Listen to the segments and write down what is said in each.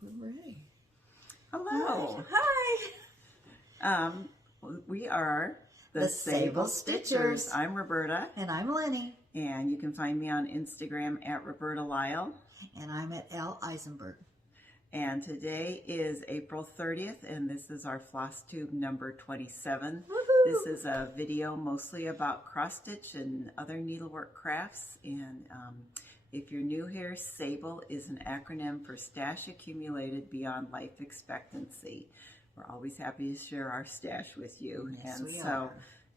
think we're ready. Hello. Hi. We are the Sable Stitchers. I'm Roberta. And I'm Lenny. And you can find me on Instagram at Roberta Lyle. And I'm at L. Eisenberg. And today is April 30th, and this is our FlossTube number 27. Woohoo! This is a video mostly about cross-stitch and other needlework crafts. And if you're new here, SABLE is an acronym for Stash Accumulated Beyond Life Expectancy. We're always happy to share our stash with you. Yes, and we so, are.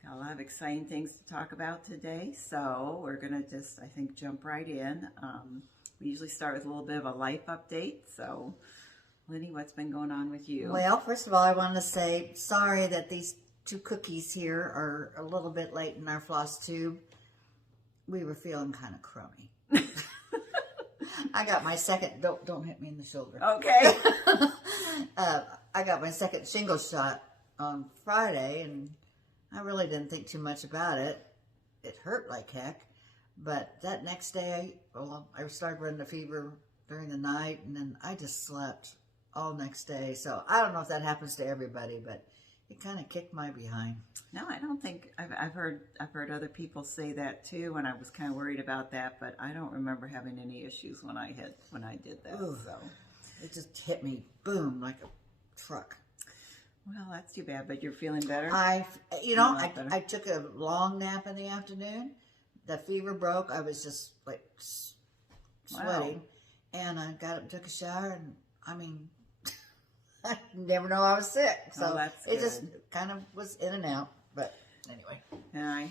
got a lot of exciting things to talk about today. So we're going to just, I think, jump right in. We usually start with a little bit of a life update. So, Lenny, what's been going on with you? Well, first of all, I want to say sorry that these two cookies here are a little bit late in our floss tube. We were feeling kind of crummy. I got my second, don't hit me in the shoulder. Okay. I got my second shingle shot on Friday, and I really didn't think too much about it. It hurt like heck, but that next day, I started running a fever during the night, and then I just slept all next day. So I don't know if that happens to everybody, but it kind of kicked my behind. No, I don't think I've heard other people say that too, and I was kind of worried about that, but I don't remember having any issues when I did that. Ooh, so it just hit me, boom, like a truck. Well, that's too bad, but you're feeling better? I took a long nap in the afternoon. The fever broke. I was just like sweating. Wow. And I got up and took a shower, and I mean, I never know I was sick. So that's it just kind of was in and out. But anyway. And I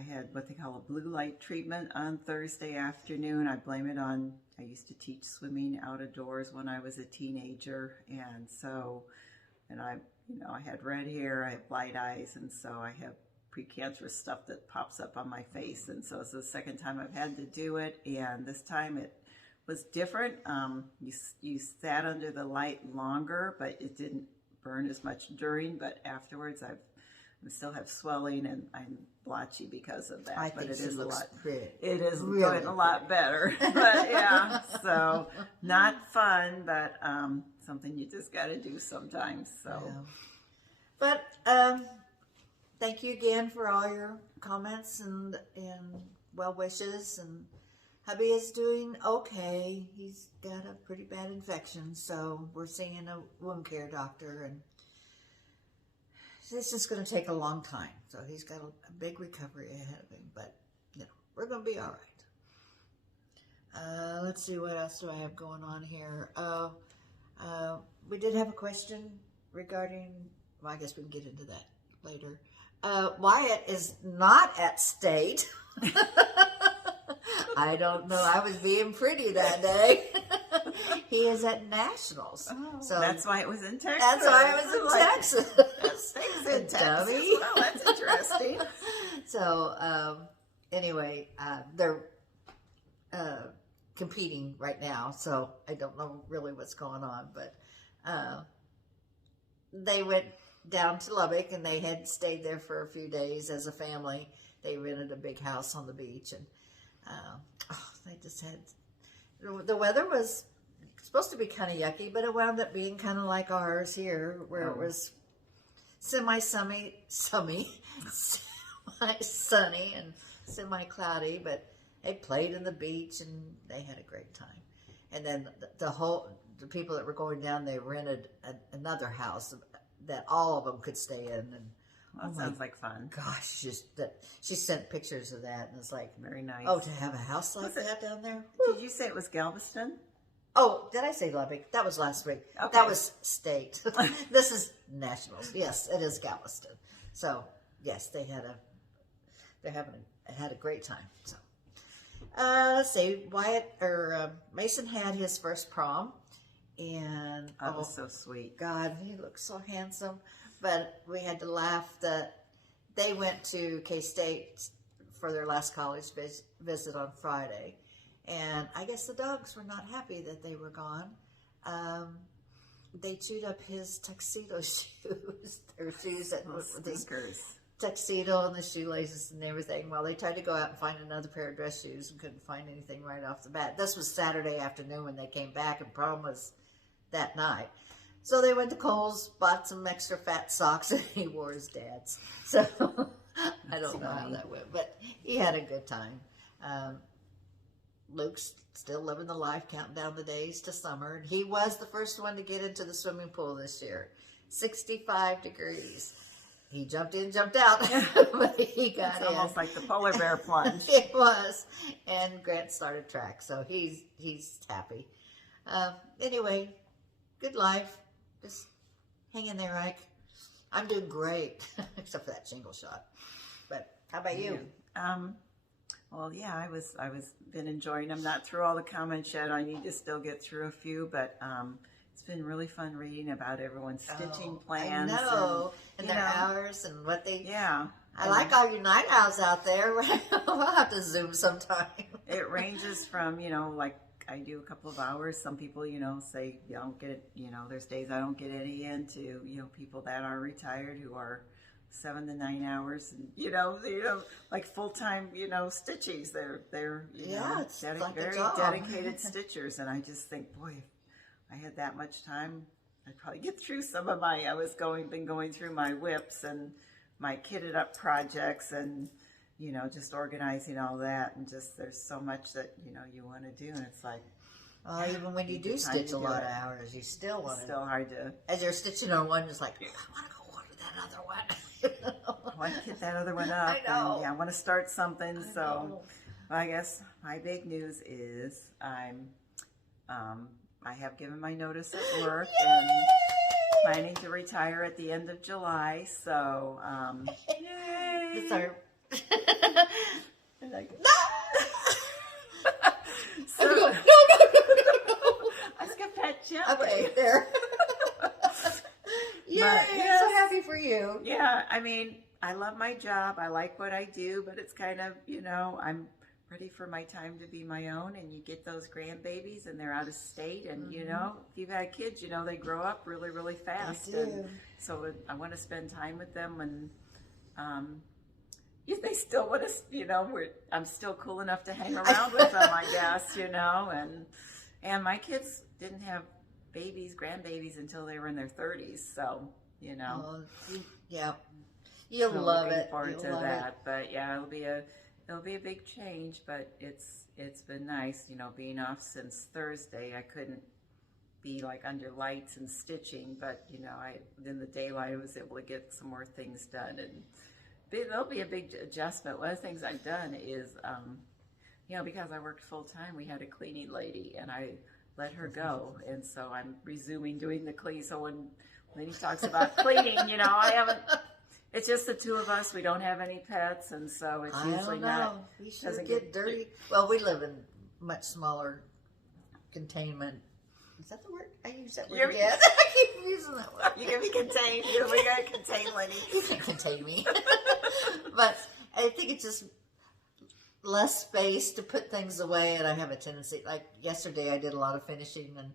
had what they call a blue light treatment on Thursday afternoon. I blame it on, I used to teach swimming out of doors when I was a teenager. And so, I had red hair, I have light eyes, and so I have precancerous stuff that pops up on my face. And so it's the second time I've had to do it. And this time it was different. You sat under the light longer, but it didn't burn as much during, but afterwards I still have swelling and I'm blotchy because of that. I but think it is it is really going a lot better. But yeah, so not fun, but something you just got to do sometimes. So, yeah. But thank you again for all your comments and well wishes. And hubby is doing okay. He's got a pretty bad infection, so we're seeing a wound care doctor, and it's just going to take a long time. So he's got a big recovery ahead of him, but we're going to be all right. Let's see, what else do I have going on here? We did have a question regarding, well, I guess we can get into that later. Wyatt is not at state. I don't know. I was being pretty that day. He is at Nationals. Oh, so that's why it was in Texas. That's why it was in Texas. That stays in Texas. Well, that's interesting. So, anyway, they're competing right now, so I don't know really what's going on, but they went down to Lubbock, and they had stayed there for a few days as a family. They rented a big house on the beach, and they just had, the weather was supposed to be kind of yucky, but it wound up being kind of like ours here, where it was semi-sunny and semi-cloudy, but they played in the beach, and they had a great time. And then the people that were going down, they rented another house that all of them could stay in, and that sounds like fun. Gosh, she sent pictures of that, and it's like, very nice. Oh, to have a house like that down there. Did you say it was Galveston? Oh, did I say Lubbock? That was last week. Okay. That was state. This is Nationals. Yes, it is Galveston. So yes, they had a great time. So let's see, Mason had his first prom, and that was so sweet. God, he looked so handsome. But we had to laugh that they went to K-State for their last college visit on Friday. And I guess the dogs were not happy that they were gone. They chewed up his tuxedo shoes. Their shoes that tuxedo and the shoelaces and everything. Well, they tried to go out and find another pair of dress shoes and couldn't find anything right off the bat. This was Saturday afternoon when they came back, and prom was that night. So they went to Kohl's, bought some extra fat socks, and he wore his dad's. So I don't know how that went, but he had a good time. Luke's still living the life, counting down the days to summer. And he was the first one to get into the swimming pool this year. 65 degrees. He jumped in, jumped out, but he got It's almost like the polar bear plunge. It was. And Grant started track, so he's happy. Anyway, good life. Just hang in there, Ike. I'm doing great, except for that shingle shot. But how about you? Well, yeah, I was been enjoying them. Not through all the comments yet. I need to still get through a few, but it's been really fun reading about everyone's stitching plans. I know, and their hours and what they. Yeah. I like all your night owls out there. We'll have to Zoom sometime. It ranges from, like I do a couple of hours. Some people, say you don't get it. There's days I don't get any in, to, people that are retired who are 7 to 9 hours, and like full-time, stitchies. They're it's like very a job. dedicated stitchers, and I just think, boy, if I had that much time, I'd probably get through some of my. Been going through my whips and my kitted up projects, and just organizing all that, and just there's so much that you want to do, and it's like. Even when you do stitch a lot of hours, you still want to. It's still hard to. As you're stitching on one, just like, I want to go order that other one. I want to get that other one up. I know. And, I want to start something. I guess my big news is I have given my notice at work and planning to retire at the end of July. So, yay! It's our. So, no. I skipped that gently. Okay, there. Yay! Yes. So happy for you. Yeah, I mean, I love my job. I like what I do, but it's kind of, I'm ready for my time to be my own. And you get those grandbabies, and they're out of state, and if you've had kids, they grow up really, really fast. They do. And so I want to spend time with them, and they still want to, I'm still cool enough to hang around with them, I guess, and my kids didn't have grandbabies until they were in their 30s, so, Yeah. You'll love it. Forward to that. But yeah, it'll be a big change, but it's been nice, being off since Thursday. I couldn't be like under lights and stitching, but in the daylight I was able to get some more things done, and there'll be a big adjustment. One of the things I've done is, because I worked full time, we had a cleaning lady, and I let her go, and so I'm resuming doing the clean. So when he talks about cleaning, I haven't. It's just the two of us. We don't have any pets, and so it's usually not. We sure get dirty. Well, we live in much smaller containment. Is that the word? I use that word again. I keep using that word. You can be contained. We gotta contain Lenny. You can contain me. But I think it's just less space to put things away, and I have a tendency, like yesterday I did a lot of finishing, and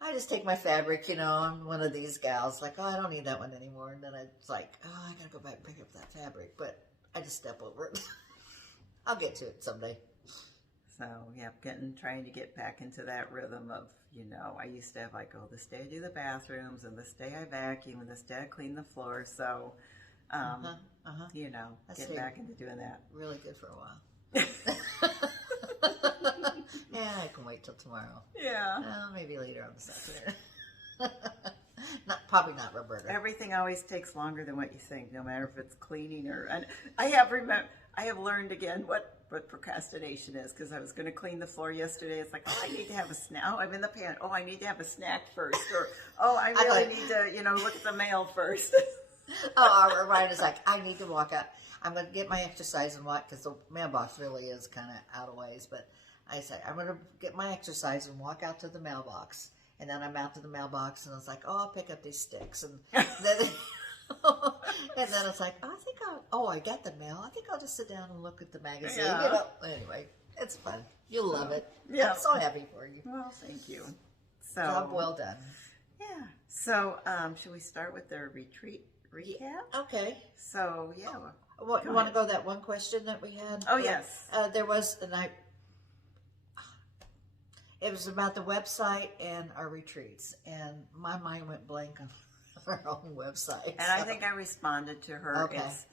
I just take my fabric, I'm one of these gals, like, I don't need that one anymore, and then it's like, I gotta go back and pick up that fabric, but I just step over it. I'll get to it someday. So, yeah, trying to get back into that rhythm of, I used to have like, this day I do the bathrooms, and this day I vacuum, and this day I clean the floor, so, get back into doing that. Really good for a while. Yeah, I can wait till tomorrow. Yeah. Maybe later on this afternoon. Probably not, Roberta. Everything always takes longer than what you think, no matter if it's cleaning or. And I have learned again what procrastination is, because I was going to clean the floor yesterday. It's like, I need to have a snack. Oh, I'm in the pan. I need to have a snack first, or I really need to look at the mail first. Roberta's like, I need to walk out. I'm going to get my exercise and walk, because the mailbox really is kind of out of ways, but I said, I'm going to get my exercise and walk out to the mailbox. And then I'm out to the mailbox, and it's like, I'll pick up these sticks. And then, it's like, I got the mail. I think I'll just sit down and look at the magazine. Yeah. Anyway, it's fun. You'll love it. Yeah. I'm so happy for you. Well, thank you. So, job well done. Yeah. So, should we start with the retreat recap. Okay. So yeah. What, you want to go that one question that we had? Oh yes. There was, it was about the website and our retreats, and my mind went blank on our own website. And I think I responded to her. Okay. It's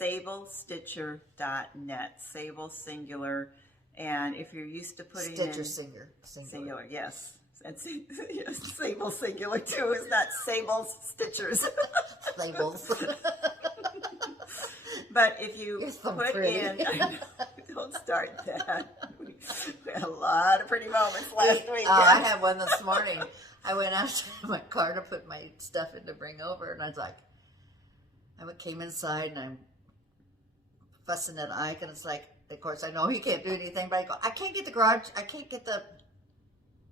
SABLEstitcher.net. Sable singular. And if you're used to putting Stitcher in singular. yes. And yes, Sable singular too. Is not Sable's Stitchers. Labels. But if you so put pretty. in, I know, don't start that. We had a lot of pretty moments last week. Oh, I had one this morning. I went out to my car to put my stuff in to bring over, and I was like, came inside and I'm fussing at Ike, and it's like, of course, I know he can't do anything, but I go, I can't get the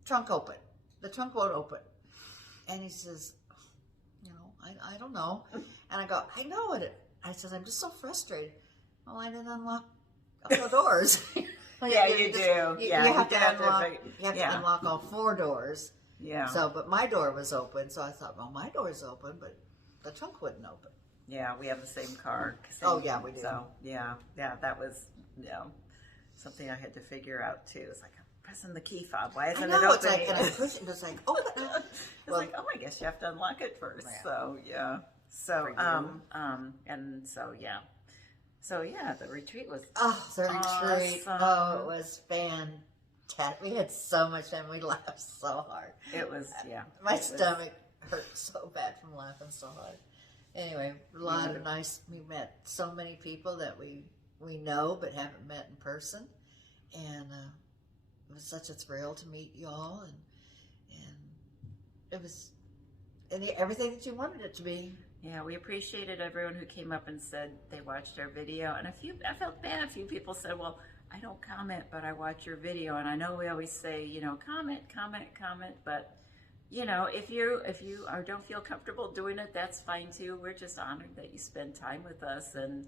trunk open. The trunk won't open. And he says, I don't know. And I go, I know it. I says, I'm just so frustrated. Well, I didn't unlock all the doors. Yeah, you do. You Yeah, have to unlock. You have yeah. to unlock all 4 doors. Yeah. So, but my door was open, so I thought, well, my door's open, but the trunk wouldn't open. Yeah, we have the same car. Oh, yeah, we do. So, yeah, that was, something I had to figure out, too. It's like, I'm pressing the key fob. Why isn't it opening? It's like, and I push it, and it's like, open it. It's like, oh, I guess you have to unlock it first. Yeah. So, yeah. So, and so, yeah. So, yeah, the retreat was the retreat. awesome. Oh, it was fantastic. We had so much fun. We laughed so hard. It was, yeah. My stomach hurt so bad from laughing so hard. Anyway, a lot of nice, we met so many people that we know but haven't met in person. And it was such a thrill to meet y'all. And it was everything that you wanted it to be. Yeah, we appreciated everyone who came up and said they watched our video. And I felt bad. A few people said, well, I don't comment, but I watch your video. And I know we always say, comment. But, if you don't feel comfortable doing it, that's fine too. We're just honored that you spend time with us and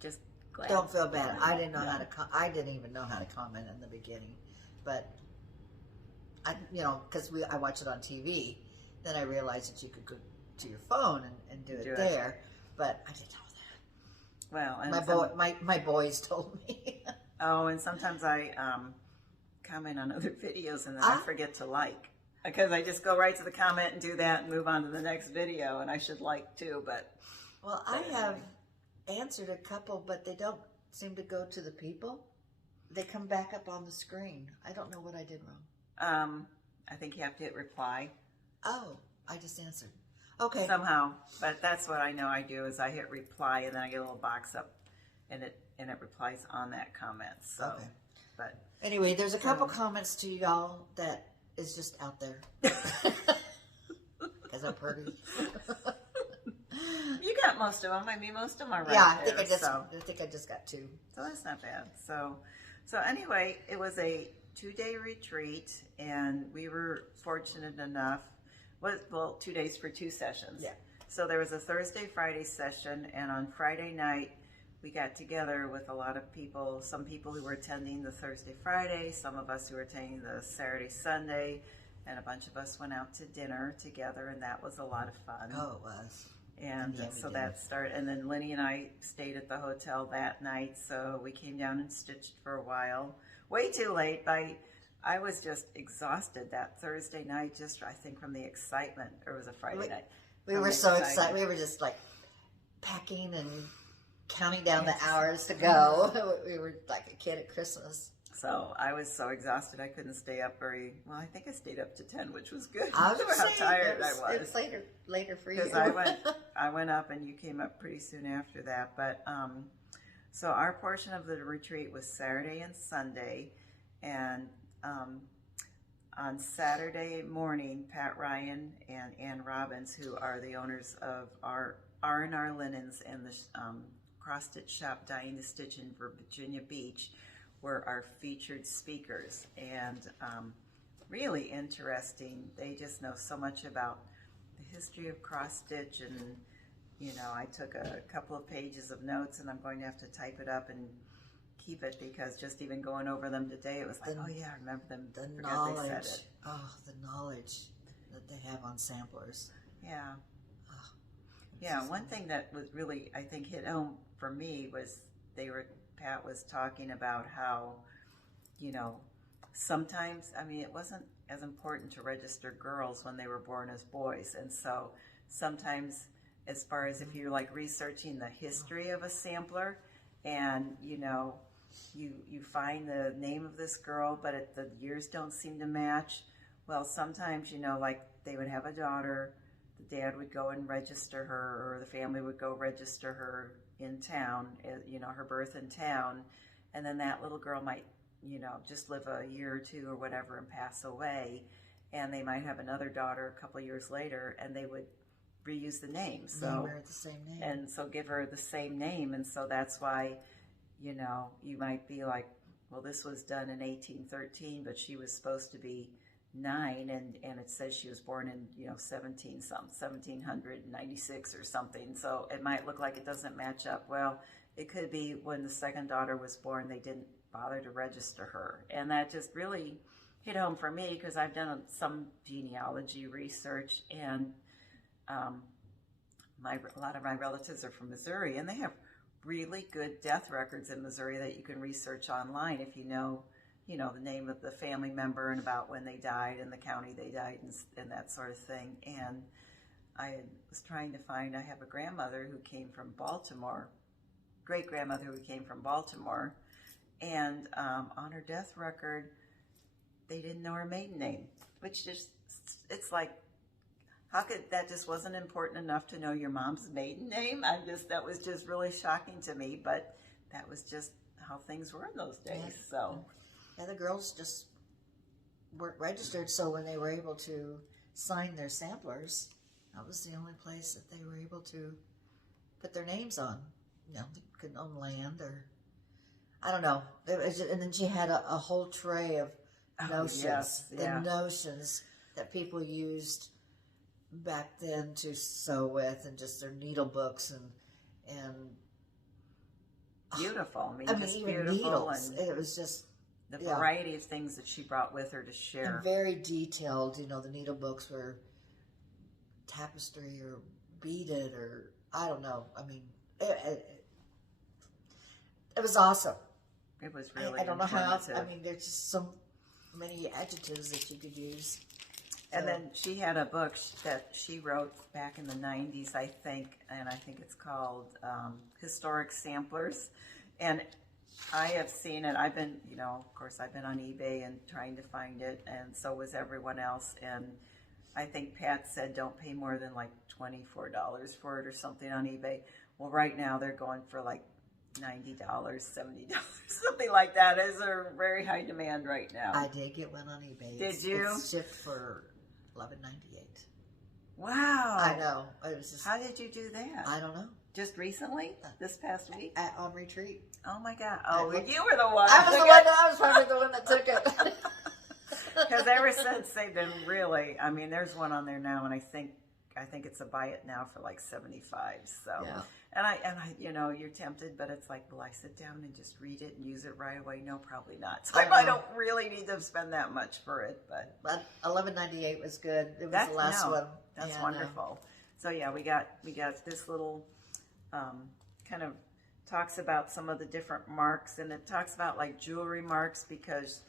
just glad. Don't feel bad. I didn't know how to. I didn't even know how to comment in the beginning, but because I watch it on TV. Then I realized that you could go to your phone and do it there, but I didn't know that. Well, and my boys told me. Oh, and sometimes I comment on other videos and then I forget to like, because I just go right to the comment and do that and move on to the next video, and I should like too, but. Well, I have answered a couple, but they don't seem to go to the people. They come back up on the screen. I don't know what I did wrong. I think you have to hit reply. Oh, I just answered. Okay. Somehow, but that's what I know I do is I hit reply and then I get a little box up and it replies on that comment. So, okay. But anyway, there's a couple comments to y'all that is just out there because I'm pretty. You got most of them. I mean, most of them are right. Yeah, I think I just got 2. So that's not bad. So anyway, it was a 2-day retreat, and we were fortunate enough. 2 days for 2 sessions. Yeah. So there was a Thursday, Friday session, and on Friday night, we got together with a lot of people, some people who were attending the Thursday, Friday, some of us who were attending the Saturday, Sunday, and a bunch of us went out to dinner together, and that was a lot of fun. Oh, it was. And so that started, and then Lenny and I stayed at the hotel that night, so we came down and stitched for a while. Way too late. I was just exhausted that Thursday night, I think from the excitement, or it was a Friday night. We were so excited. We were just like packing and counting down the hours to go. We were like a kid at Christmas. So I was so exhausted I couldn't stay up I think I stayed up to 10, which was good. I was how tired I was. It's later for you. Because I went up and you came up pretty soon after that. But so our portion of the retreat was Saturday and Sunday, and on Saturday morning, Pat Ryan and Ann Robbins, who are the owners of our R&R Linens and the cross-stitch shop Dying to Stitch in Virginia Beach, were our featured speakers, and really interesting. They just know so much about the history of cross-stitch, and I took a couple of pages of notes, and I'm going to have to type it up and keep it, because just even going over them today, it was like, oh yeah, I remember them. The Forgot knowledge, they said it. the knowledge that they have on samplers. Yeah. Oh, Yeah, one thing that was really, I think, hit home for me was Pat was talking about how, you know, sometimes, I mean, it wasn't as important to register girls when they were born as boys. And so sometimes, as far as if you're like researching the history of a sampler and, you know, you find the name of this girl, but the years don't seem to match. Well, sometimes, you know, like they would have a daughter, the dad would go and register her, or the family would go register her in town, you know, her birth in town, and then that little girl might, you know, just live a year or two or whatever and pass away, and they might have another daughter a couple years later, and they would reuse the name. So name her the same name. And so give her the same name, and so that's why, you know, you might be like, well, this was done in 1813, but she was supposed to be 9, and it says she was born in, you know, 1796 or something. So it might look like it doesn't match up. Well, it could be when the second daughter was born, they didn't bother to register her, and that just really hit home for me because I've done some genealogy research, and a lot of my relatives are from Missouri, and they have really good death records in Missouri that you can research online if you know the name of the family member and about when they died and the county they died and that sort of thing. And I was trying to find, I have a grandmother who came from Baltimore, great-grandmother who came from Baltimore, and on her death record, they didn't know her maiden name, which just, it's like, how could that just wasn't important enough to know your mom's maiden name? That was just really shocking to me, but that was just how things were in those days. Yeah. So, yeah, the girls just weren't registered, so when they were able to sign their samplers, that was the only place that they were able to put their names on. You know, they couldn't own land or, I don't know. And then she had a whole tray of notions, the notions that people used back then to sew with, and just their needle books and beautiful. I mean even beautiful, needles. and it was just the variety of things that she brought with her to share. And very detailed. You know, the needle books were tapestry or beaded, or I don't know. I mean, it was awesome. It was really. I don't know how. informative. I mean, there's just so many adjectives that you could use. And then she had a book that she wrote back in the 90s, I think, and I think it's called Historic Samplers. And I have seen it. I've been, you know, of course, I've been on eBay and trying to find it, and so was everyone else. And I think Pat said don't pay more than like $24 for it or something on eBay. Well, right now they're going for like $90, $70, something like that. Is a very high demand right now. I did get one on eBay. Did you? It's shipped for $11.98. Wow. I know. It was just, how did you do that? I don't know. Just recently? This past week? On retreat. Oh my God. Oh, you were the one. I was probably the one that took it. Because ever since they've been really, I mean, there's one on there now, and I think it's a buy it now for like $75. So, yeah. and I, you know, you're tempted, but it's like, will I sit down and just read it and use it right away? No, probably not. So I don't really need to spend that much for it, but $11.98 was good. It was the last one. That's wonderful. So yeah, we got this little kind of talks about some of the different marks, and it talks about like jewelry marks because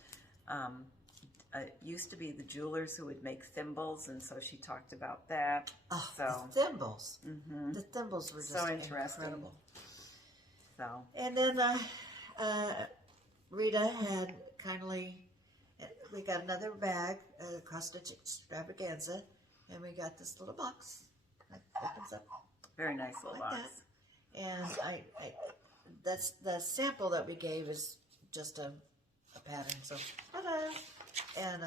it used to be the jewelers who would make thimbles, and so she talked about that. Oh, so the thimbles. Mm-hmm. The thimbles were just so interesting. Incredible. So, and then Rita had kindly, we got another bag, cross-stitch extravaganza, and we got this little box that opens up. Very nice little box. That. And that's the sample that we gave is just a pattern. So, ta-da! And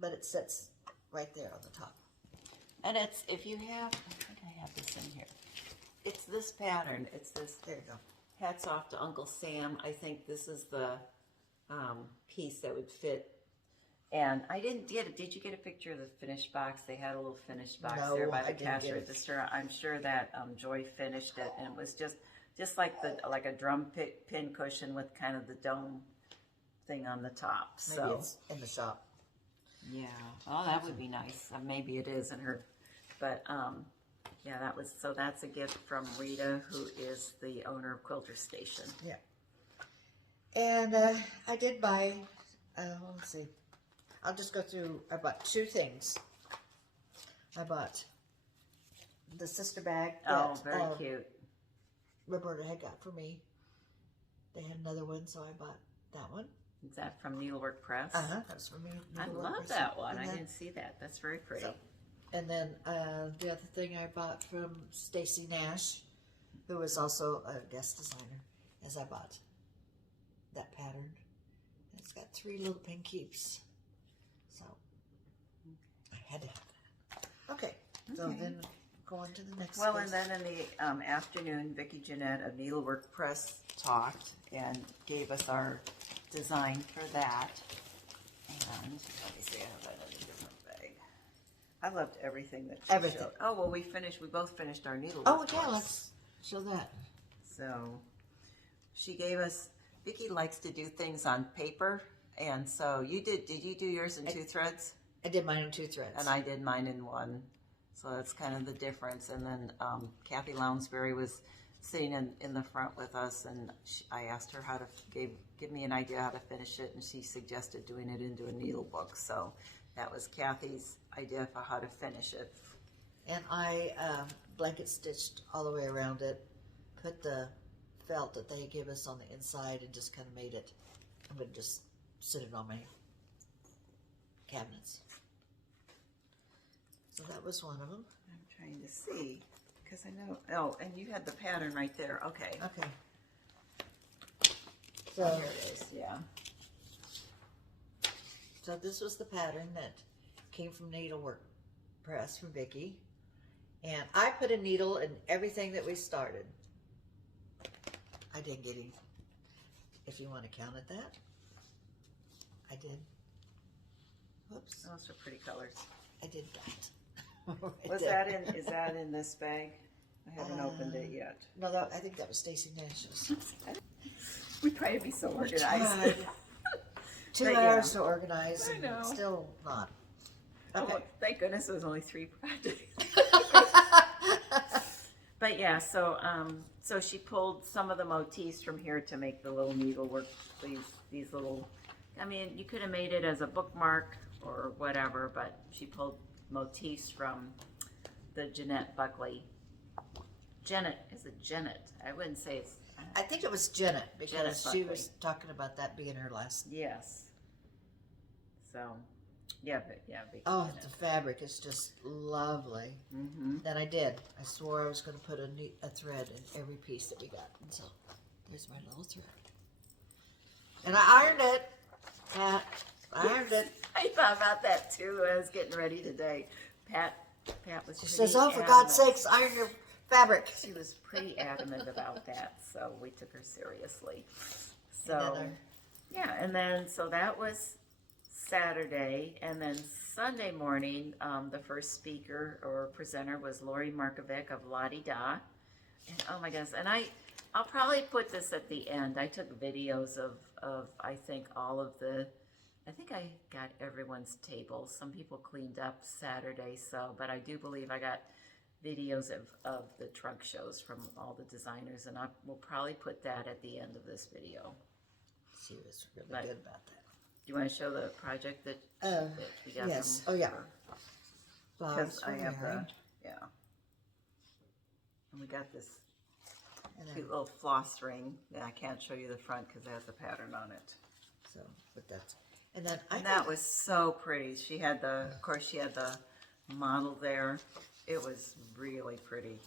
but it sits right there on the top. And it's, if you have, I think I have this in here. It's this pattern. It's this. There you go. Hats off to Uncle Sam. I think this is the piece that would fit. And I didn't get it. Did you get a picture of the finished box? They had a little finished box there by the cash register. I'm sure that Joy finished it, and it was just like a drum pin cushion with kind of the dome thing on the top. Maybe it's in the shop. Yeah. Oh, that would be nice. Maybe it is in her But yeah, that's a gift from Rita, who is the owner of Quilter Station. Yeah. And I did buy, let's see, I'll just go through, I bought 2 things. I bought the sister bag that very cute. Roberta had got for me. They had another one, so I bought that one. Is that from Needlework Press? That was from me. I love that one. I didn't see that. That's very pretty. So, and then the other thing I bought from Stacy Nash, who was also a guest designer, is I bought that pattern. It's got 3 little pin keeps. So I had to have that. Okay. So then go on to the next. Well, and then in the afternoon, Vicki Jeanette of Needlework Press talked and gave us our design for that. And let me see, I have that in a different bag. I loved everything that she showed. Oh, well, we both finished our Needlework. Oh, yeah, let's show that. So she gave us, Vicki likes to do things on paper. And so did you do yours in 2 threads? I did mine in 2 threads. And I did mine in 1. So that's kind of the difference. And then Kathy Lounsbury was sitting in the front with us, and I asked her how to give me an idea how to finish it, and she suggested doing it into a needle book. So that was Kathy's idea for how to finish it. And I blanket stitched all the way around it, put the felt that they gave us on the inside, and just kind of made it. I'm going to just sit it on my cabinets. So that was one of them. I'm trying to see, because I know, oh, and you had the pattern right there. Okay. Okay. So here it is, yeah. So this was the pattern that came from Needlework Press from Vicki. And I put a needle in everything that we started. I didn't get any, if you want to count at that. I did. Whoops. Those are pretty colors. I did that. Is that in this bag? I haven't opened it yet. No, I think that was Stacy Nash's. We try to be so organized. 2 hours to organize, I know. And still not. Okay. Oh, thank goodness it was only 3 projects. But yeah, so so she pulled some of the motifs from here to make the little needlework. These little, I mean, you could have made it as a bookmark or whatever, but she pulled motifs from the Jeanette Buckley. Is it Janet? I wouldn't say it's. I think it was Janet, because Janet she Buckley. was talking about that being her last. Yes. So, yeah, but yeah. Oh, the fabric is just lovely. Mm-hmm. That I did. I swore I was going to put a thread in every piece that we got. And so, there's my little thread. And I ironed it. Pat, I ironed it. I thought about that too when I was getting ready today. Pat was. She says, "Oh, for God's sakes, iron your fabric." She was pretty adamant about that, so we took her seriously. So, yeah, and then so that was Saturday, and then Sunday morning, the first speaker or presenter was Lori Markovic of La Di Da. And oh my goodness, and I'll probably put this at the end. I took videos of I think all of the. I think I got everyone's tables. Some people cleaned up Saturday, but I do believe I got videos of the trunk shows from all the designers, and we'll probably put that at the end of this video. She was really good about that. Do you want to show the project that we got? Yes. From, oh yeah. Because I have and we got this cute little floss ring. Yeah, I can't show you the front because it has a pattern on it. So, but that's. And then that was so pretty. She had of course, she had the model there. It was really pretty.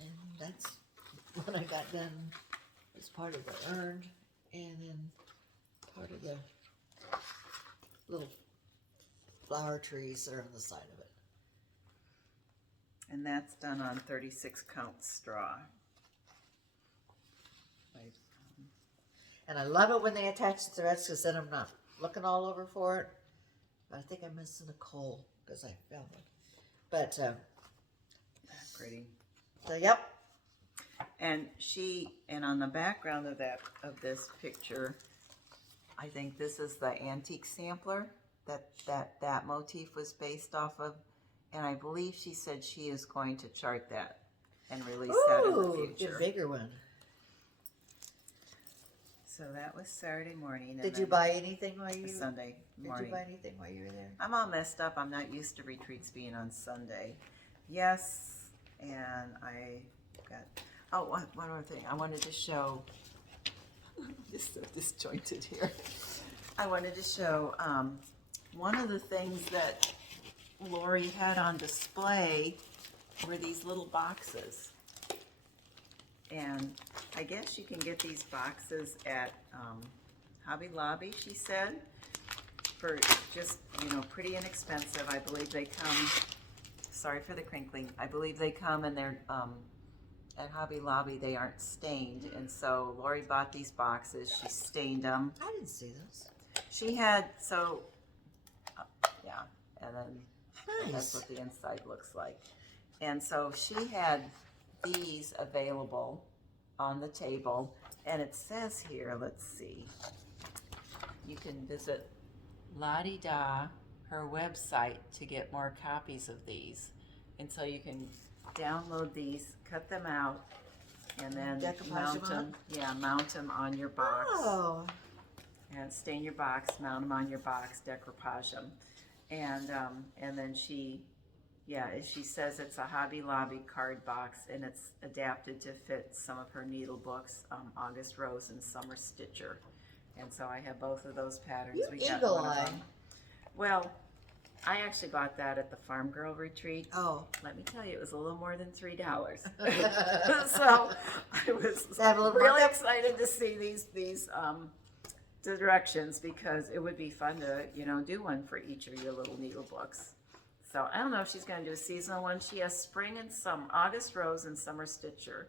And that's what I got done as part of the urn, and then part of the little flower trees that are on the side of it. And that's done on 36 count straw. And I love it when they attach the threads, because then I'm not looking all over for it. But I think I'm missing a coal because I found one. But pretty. So yep. And on the background of this picture, I think this is the antique sampler that motif was based off of, And I believe she said she is going to chart that and release that in the Get future. a bigger one. So that was Saturday morning. And Did you buy anything while you Sunday morning. Did you buy anything while you were there? I'm all messed up. I'm not used to retreats being on Sunday. Yes, and I got, oh, one more thing. I wanted to show, just so disjointed here. I wanted to show one of the things that Lori had on display were these little boxes. And I guess you can get these boxes at Hobby Lobby, she said, for just, pretty inexpensive. I believe they come, sorry for the crinkling, I believe they come and they're, at Hobby Lobby, they aren't stained. And so Lori bought these boxes, she stained them. I didn't see those. She had, so, yeah, and then Nice. that's what the inside looks like. And so she had these available on the table, and it says here, let's see, you can visit La-Di-Da, her website, to get more copies of these. And so you can download these, cut them out, and then mount them. Yeah, mount them on your box. Oh. And stain your box, mount them on your box, decoupage them. And then she says it's a Hobby Lobby card box, and it's adapted to fit some of her needle books, August Rose and Summer Stitcher. And so I have both of those patterns. You We got eagle one of eye. them. Well, I actually bought that at the Farm Girl Retreat. Oh. Let me tell you, it was a little more than $3. So I was SABLE really markup? excited to see these directions, because it would be fun to, do one for each of your little needle books. So I don't know if she's going to do a seasonal one. She has spring and August Rose and Summer Stitcher.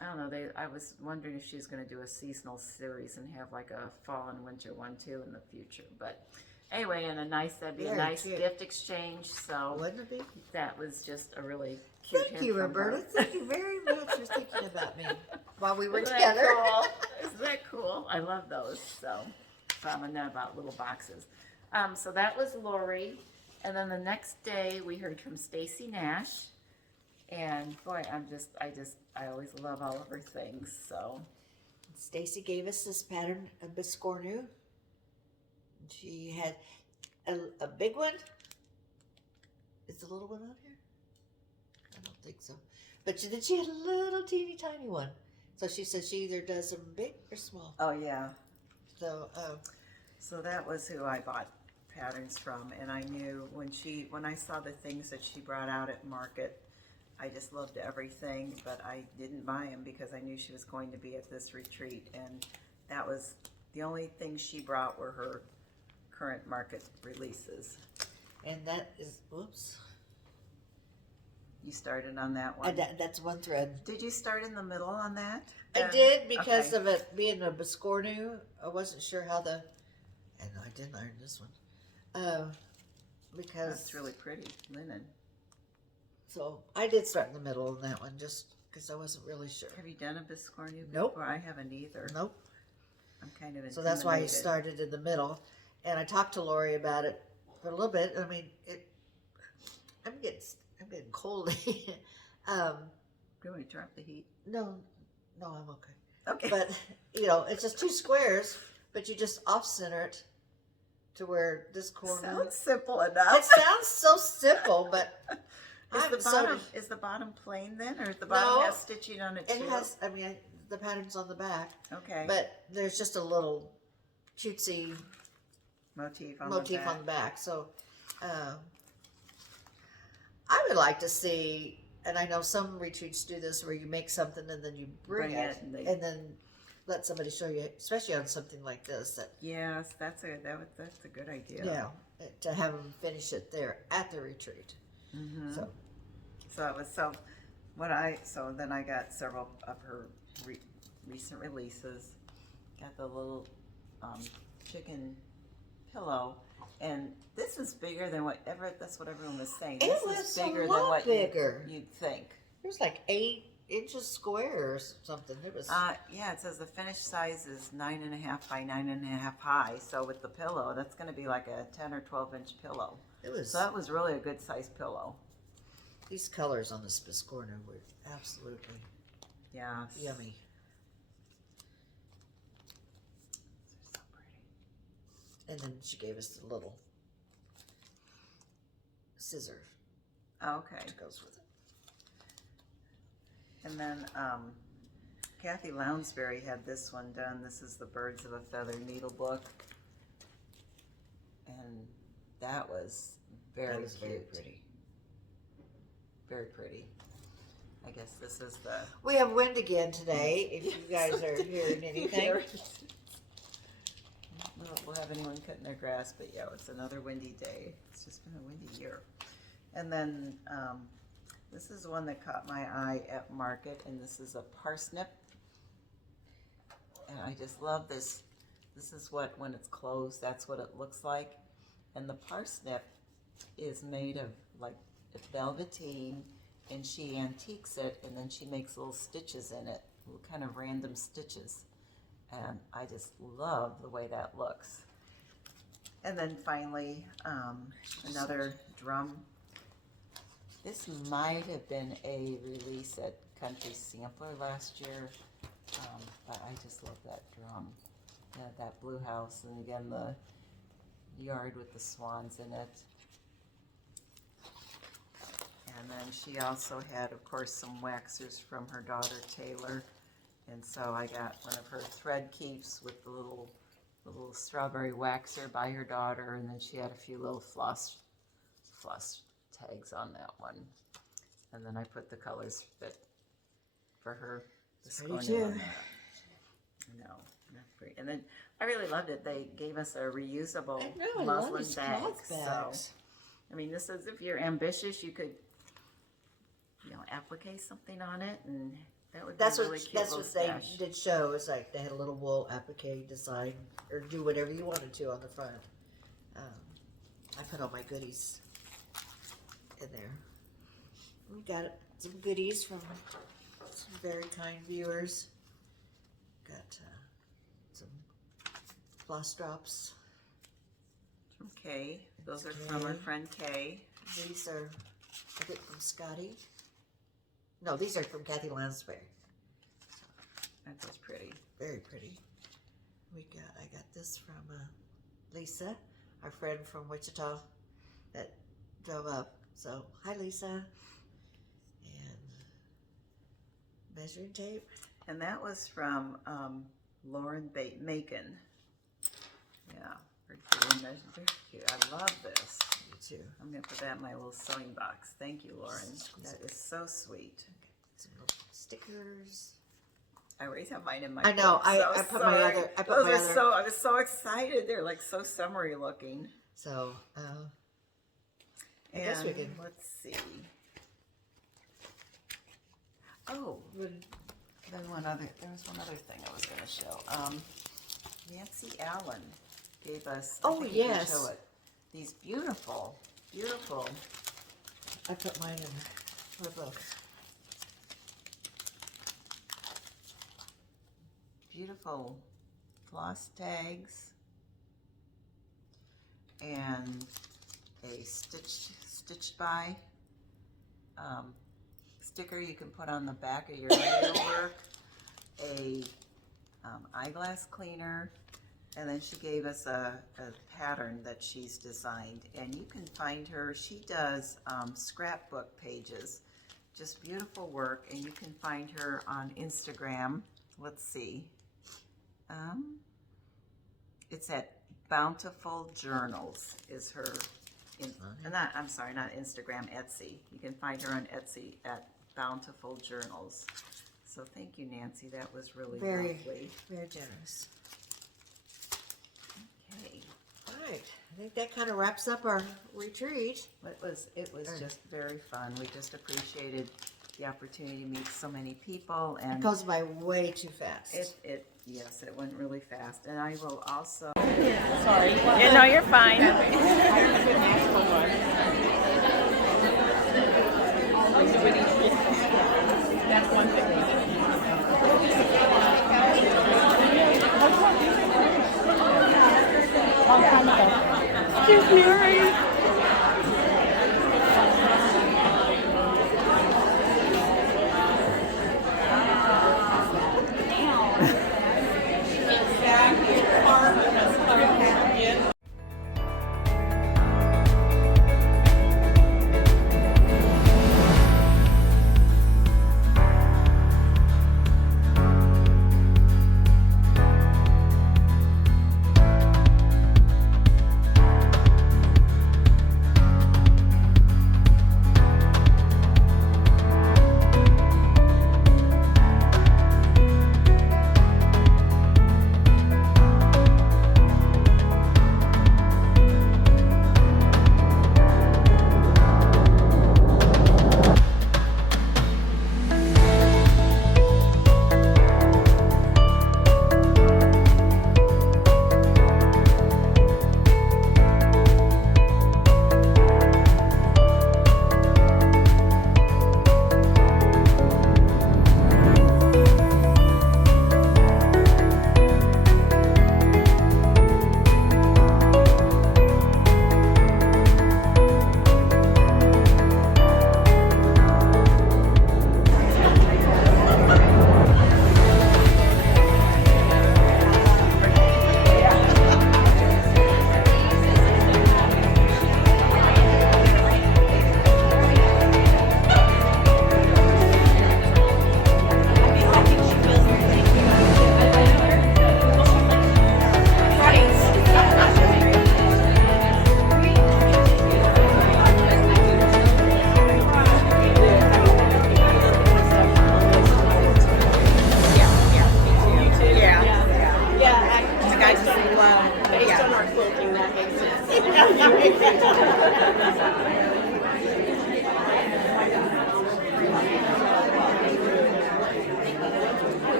I don't know. I was wondering if she's going to do a seasonal series and have like a fall and winter one too in the future. But anyway, that'd be a nice gift exchange. So Wouldn't it be? that was just a really cute Thank you, hint from her. Roberta. Thank you very much for thinking about me while we were Isn't together. that cool? Isn't that cool? I love those. So I'm not about little boxes. So that was Lori. And then the next day we heard from Stacy Nash. And boy, I always love all of her things. So Stacy gave us this pattern of Biscornu. She had a big one. Is the little one on here? I don't think so. But then she had a little teeny tiny one. So she said she either does them big or small. oh yeah. So that was who I bought patterns from, and I knew when I saw the things that she brought out at market, I just loved everything, but I didn't buy them because I knew she was going to be at this retreat, and that was the only thing she brought were her current market releases. and that is, whoops. You started on that one. That's one thread. Did you start in the middle on that? I did because okay. of it being a Biscornu. I wasn't sure how and I didn't iron this one. Because That's really pretty linen. so I did start in the middle on that one just because I wasn't really sure. Have you done a Biscornu Nope. before? I haven't either. Nope. I'm kind of intimidated. So that's why I started in the middle, and I talked to Lori about it for a little bit. I mean, I'm getting cold. Do you want to drop the heat? No, I'm okay. Okay. But it's just two squares, but you just off center it to where this corner. Sounds simple enough. It sounds so simple, but Is the bottom plain then, or the bottom has stitching on it too? It has. I mean, the pattern's on the back. Okay. But there's just a little cutesy motif on the back. So, I would like to see, and I know some retreats do this, where you make something and then you bring it, and then let somebody show you, especially on something like this. That yes, that's a good idea. yeah, to have them finish it there at the retreat. Mm-hmm. So then I got several of her recent releases. Got the little chicken pillow, and this is bigger than that's what everyone was saying. It This was is bigger a than lot what bigger. you'd think. It was like 8 inches square or something. It was. Yeah, it says the finished size is 9.5 by 9.5 high. So with the pillow, that's going to be like a 10 or 12-inch pillow. It was. So that was really a good size pillow. These colors on this Biscorner were absolutely yummy. So pretty. And then she gave us the little scissor. Okay. That goes with it. And then Kathy Lounsbury had this one done. This is the Birds of a Feather needle book. And that was very cute. Very pretty. Very pretty. I guess this is the... We have wind again today, if you guys are hearing anything. I don't know if we'll have anyone cutting their grass, but yeah, it's another windy day. It's just been a windy year. And then this is one that caught my eye at market, and this is a parsnip. And I just love this. This is what, when it's closed, that's what it looks like. And the parsnip is made of like velveteen, and she antiques it, and then she makes little stitches in it, little kind of random stitches. And I just love the way that looks. And then finally, another drum. This might have been a release at Country Sampler last year, but I just love that drum. Yeah, that blue house, and again the yard with the swans in it. And then she also had, of course, some waxers from her daughter Taylor. And so I got one of her thread keeps with the little strawberry waxer by her daughter, and then she had a few little floss tags on that one. And then I put the colors fit for her. Pretty too. On that. No, that's great. And then I really loved it. They gave us a reusable muslin bag. So, I mean, this is, if you're ambitious, you could, you know, applique something on it, and that would be really cute. That's what they did show. Is like they had a little wool applique design, or do whatever you wanted to on the front. I put all my goodies in there. We got some goodies from some very kind viewers. Got some floss drops. From Kay. Those are from our friend Kay. These are, I think, from Scotty. No, these are from Kathy Lansbury. That's pretty. Very pretty. I got this from Lisa, our friend from Wichita that drove up. So, hi Lisa. And measuring tape. And that was from Lauren Macon. Yeah, very cute. I love this. Me too. I'm going to put that in my little sewing box. Thank you, Lauren. That is so sweet. Some little stickers. I always have mine in my I know. book. I put my other. I put my other. I was so excited. They're like so summery looking. So, I guess we can. Let's see. Oh, then there was one other thing I was going to show. Nancy Allen gave us. Oh, I think you can yes. show it. These beautiful. I put mine in her book. Beautiful floss tags and a stitched by sticker you can put on the back of your needlework, a eyeglass cleaner, and then she gave us a pattern that she's designed, and you can find her. She does scrapbook pages, just beautiful work, and you can find her on Instagram. Let's see. It's at Bountiful Journals is her, not Instagram, Etsy. You can find her on Etsy at Bountiful Journals. So thank you, Nancy. That was really lovely. Very generous. Okay. All right. I think that kind of wraps up our retreat. It was just very fun. We just appreciated the opportunity to meet so many people, and it goes by way too fast. Yes, it went really fast. And I will also. Sorry. Yeah, no, you're fine. That's one thing. Excuse me, Marie.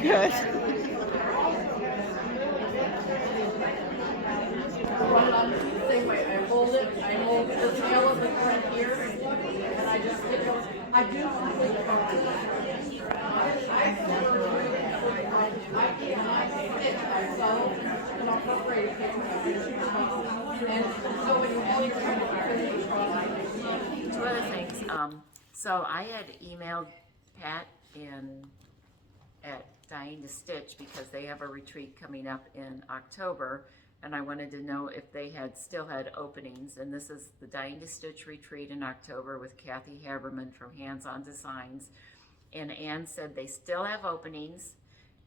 Good. I hold the tail of the front here, and I just stick it. I do complete the Two other things. So I had emailed Pat at Dying to Stitch because they have a retreat coming up in October, and I wanted to know if they still had openings. And this is the Dying to Stitch retreat in October with Kathy Haberman from Hands On Designs. And Ann said they still have openings,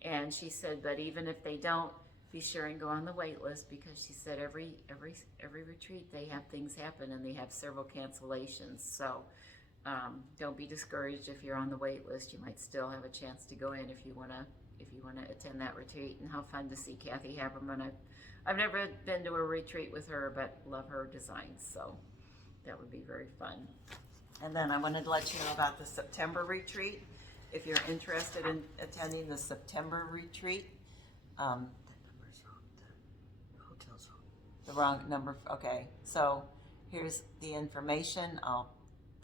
and she said, but even if they don't, be sure and go on the wait list, because she said every retreat they have things happen and they have several cancellations. So don't be discouraged if you're on the wait list. You might still have a chance to go in if you wanna attend that retreat. And how fun to see Kathy Haberman. I've never been to a retreat with her, but love her designs, so that would be very fun. And then I wanted to let you know about the September retreat. If you're interested in attending the September retreat, the wrong number. Okay, so here's the information. I'll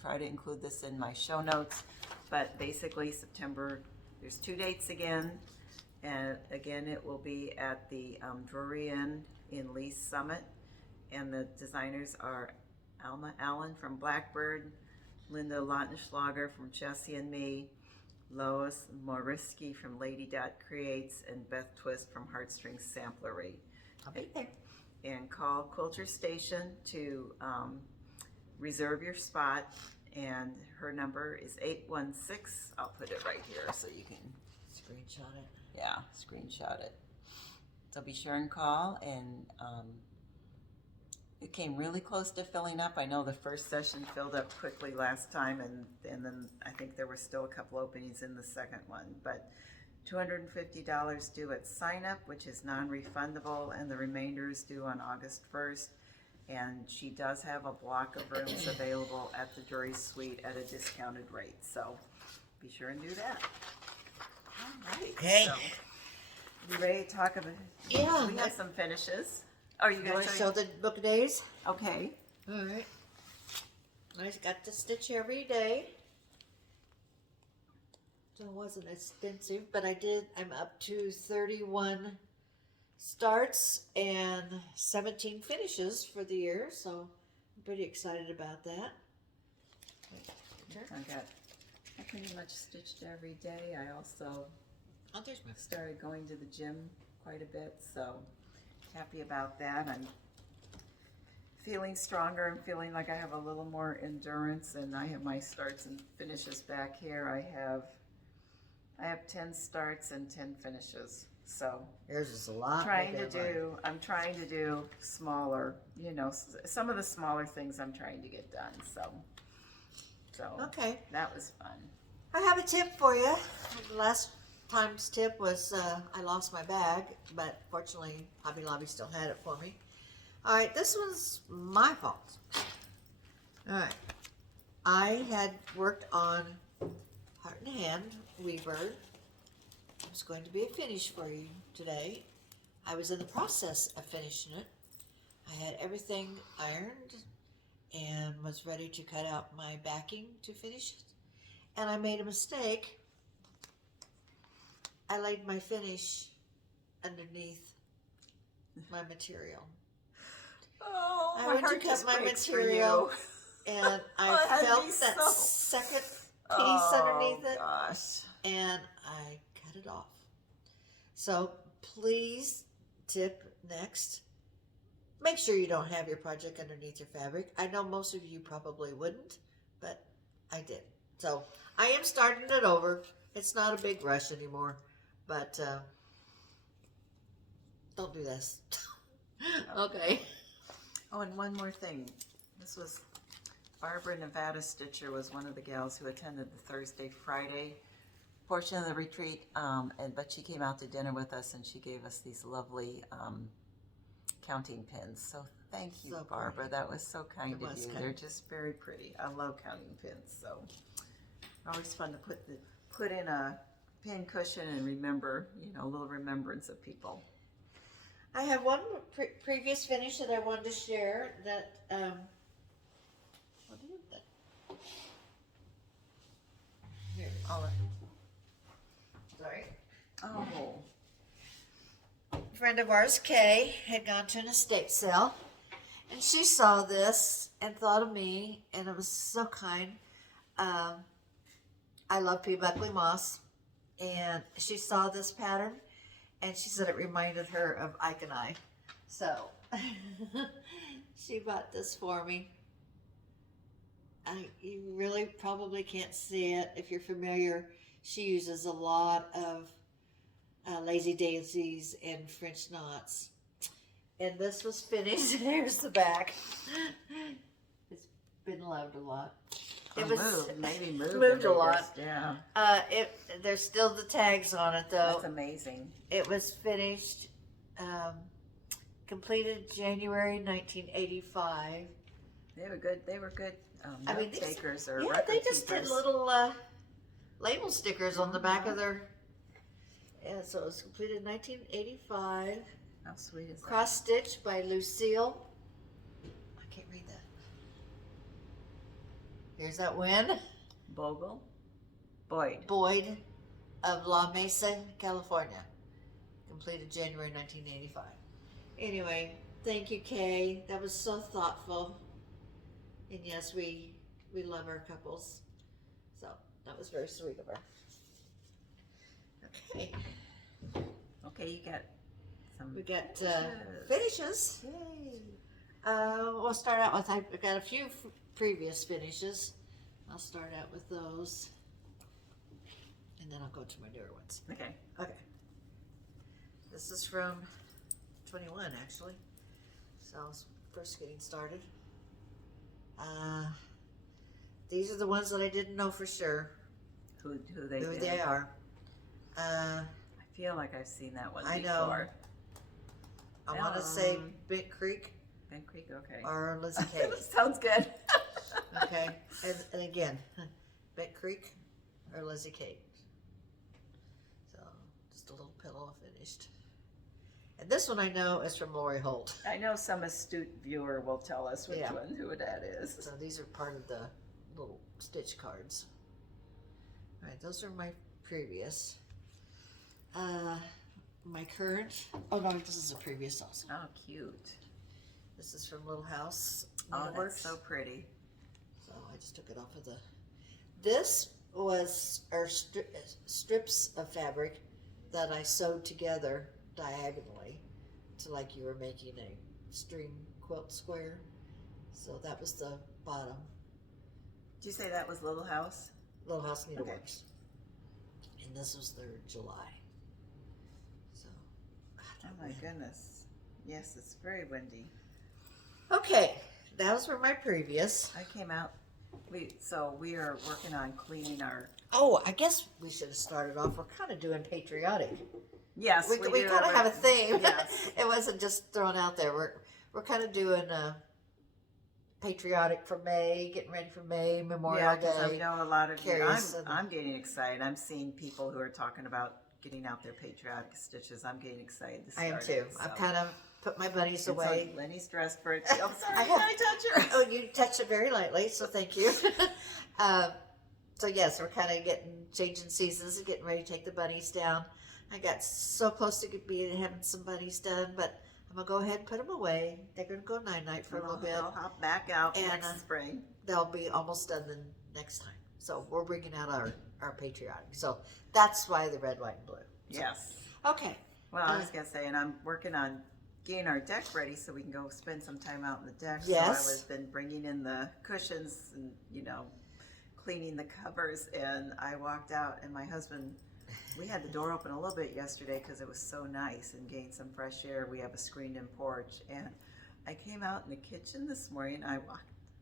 try to include this in my show notes, but basically September, there's 2 dates again, and again it will be at the Drury Inn in Lee's Summit, and the designers are Alma Allen from Blackbird, Linda Lautenschlager from Jessie and Me, Lois Moriski from Lady Dot Creates, and Beth Twist from Heartstrings Samplery. I'll be there. And call Quilter Station to reserve your spot, and her number is 816. I'll put it right here so you can Screenshot it. yeah, screenshot it. So be sure and call. And it came really close to filling up. I know the first session filled up quickly last time, and then I think there were still a couple openings in the second one. But $250 due at sign up, which is non-refundable, and the remainder is due on August 1st. And she does have a block of rooms available at the Drury Suite at a discounted rate. So be sure and do that. All right. Okay. So, you ready to talk about? Yeah. We have some finishes. Oh, you You want guys to show the book of days? okay. All right. I got to stitch every day. So it wasn't extensive, but I did. I'm up to 31 starts and 17 finishes for the year, so I'm pretty excited about that. I pretty much stitched every day. I also There's my started going to the gym quite a bit, so happy about that. I'm feeling stronger and feeling like I have a little more endurance, and I have my starts and finishes back here. I have 10 starts and 10 finishes. So Yours is a lot. I'm trying to do smaller, you know, some of the smaller things I'm trying to get done. So Okay. that was fun. I have a tip for you. Last time's tip was I lost my bag, but fortunately Hobby Lobby still had it for me. All right, this one's my fault. All right, I had worked on Heart and Hand Weavebird. It's going to be a finish for you today. I was in the process of finishing it. I had everything ironed and was ready to cut out my backing to finish it. And I made a mistake. I laid my finish underneath my material. Oh, I went to cut my material and I felt that second piece underneath it. Gosh. And I cut it off. So please, tip next, make sure you don't have your project underneath your fabric. I know most of you probably wouldn't, but I did. So I am starting it over. It's not a big rush anymore, but don't do this. Okay. Oh, and one more thing. This was Barbara Nevada Stitcher was one of the gals who attended the Thursday, Friday portion of the retreat, but she came out to dinner with us and she gave us these lovely counting pins. So thank you, So Barbara. pretty. That was so kind It of was you. kind. They're just very pretty. I love counting pins. So always fun to put in a pin cushion and remember, you know, a little remembrance of people. I have one previous finish that I wanted to share that, what is that? Here it is. Sorry. Oh. A friend of ours, Kay, had gone to an estate sale, and she saw this and thought of me, and it was so kind. I love pea buckley moss, and she saw this pattern, and she said it reminded her of Ike and I. So she bought this for me. You really probably can't see it. If you're familiar, she uses a lot of lazy daisies and French knots. And this was finished. Here's the back. It's been loved a lot. It was moved a lot. Yeah. There's still the tags on it though. That's amazing. It was finished, completed January 1985. They were good. They were good. I mean, Note takers or yeah, record they just did keepers. little label stickers on the back of their. Yeah, so it was completed 1985. How sweet is that? Cross stitched by Lucille. I can't read that. Here's that win. Boyd. Boyd of La Mesa, California. Completed January 1985. Anyway, thank you, Kay. That was so thoughtful. And yes, we love our couples. So that was very sweet of her. Okay. Okay, you got some. We got finishes. Yay. We'll start out with, I've got a few previous finishes. I'll start out with those. And then I'll go to my newer ones. Okay. Okay. This is from 21 actually. So I was first getting started. These are the ones that I didn't know for sure Who who they they are. I feel like I've seen that one I before. know. I want to say Big Creek Ben Creek, okay. or Lizzy Kate. Sounds good. Okay, and again, Big Creek or Lizzy Kate. So just a little pillow finished. And this one I know is from Lori Holt. I know some astute viewer will tell us which Yeah. one, who that is. So these are part of the little stitch cards. All right, those are my previous. My current. Oh no, this is a previous also. Oh, cute. This is from Little House Oh, Needleworks. that's so pretty. So I just took it off of the. This was strips of fabric that I sewed together diagonally to like you were making a string quilt square. So that was the bottom. Did you say that was Little House? Little House Needleworks. And this was their July. So. Oh my goodness. Yes, it's very windy. Okay, those were my previous. I came out. We are working on cleaning our. Oh, I guess we should have started off. We're kind of doing patriotic. Yes, We do kind of have a theme. Yes. It wasn't just thrown out there. We're kind of doing patriotic for May, getting ready for May, Memorial because I Day. know a lot of you. Curious I'm getting excited. I'm seeing people who are talking about getting out their patriotic stitches. I'm getting excited to I start am too. it, so. I've kind of put my buddies And away. So Lenny's dressed for it. I'm sorry, I can have- I touch her? Oh, you touched it very lightly, so thank you. So yes, we're kind of changing seasons and getting ready to take the bunnies down. I got so close to having some bunnies done, but I'm gonna go ahead and put them away. They're gonna go night for a little bit. I'll hop back out And, next spring. They'll be almost done the next time. So we're bringing out our patriotic. So that's why the red, white, and blue. So, Yes. okay. Well, I was gonna say, and I'm working on getting our deck ready so we can go spend some time out on the deck. Yes. So I was been bringing in the cushions and cleaning the covers, and I walked out, and my husband. We had the door open a little bit yesterday because it was so nice and gained some fresh air. We have a screened-in porch, and I came out in the kitchen this morning. I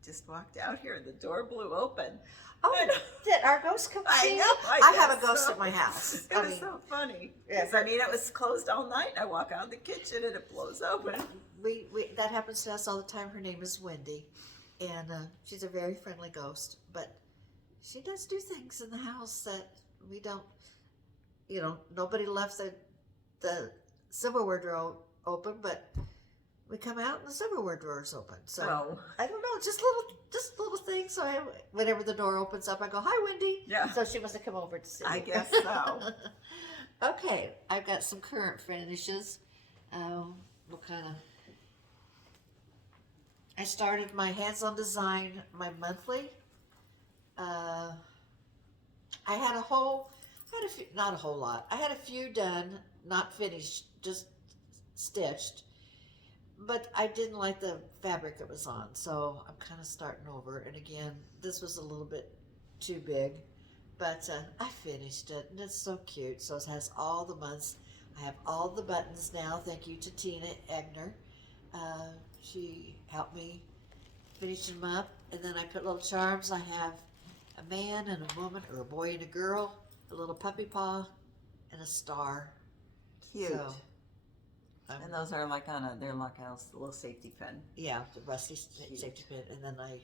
just walked out here, and the door blew open. Oh, did our ghost come I see? know. I have a guess ghost so. at my house. It was so funny. Yes. I mean, it was closed all night. I walk out in the kitchen, and it blows open. We that happens to us all the time. Her name is Wendy, and she's a very friendly ghost. But she does do things in the house that we don't. Nobody left the silverware drawer open, but we come out and the silverware drawer's open. So Oh. I don't know, just little things. So whenever the door opens up, I go, "Hi, Wendy." Yeah. So she must have come over to see. I me. guess so. Okay, I've got some current finishes. What kind of? I started my hands-on design, my monthly. I had not a whole lot. I had a few done, not finished, just stitched. But I didn't like the fabric it was on, so I'm kind of starting over. And again, this was a little bit too big, but I finished it, and it's so cute. So it has all the months. I have all the buttons now. Thank you to Tina Egner. She helped me finish them up, and then I put little charms. I have a man and a woman, or a boy and a girl, a little puppy paw, and a star. Cute. So, And those are like they're like a little safety pin. yeah, the rusty Cute. safety pin, and then I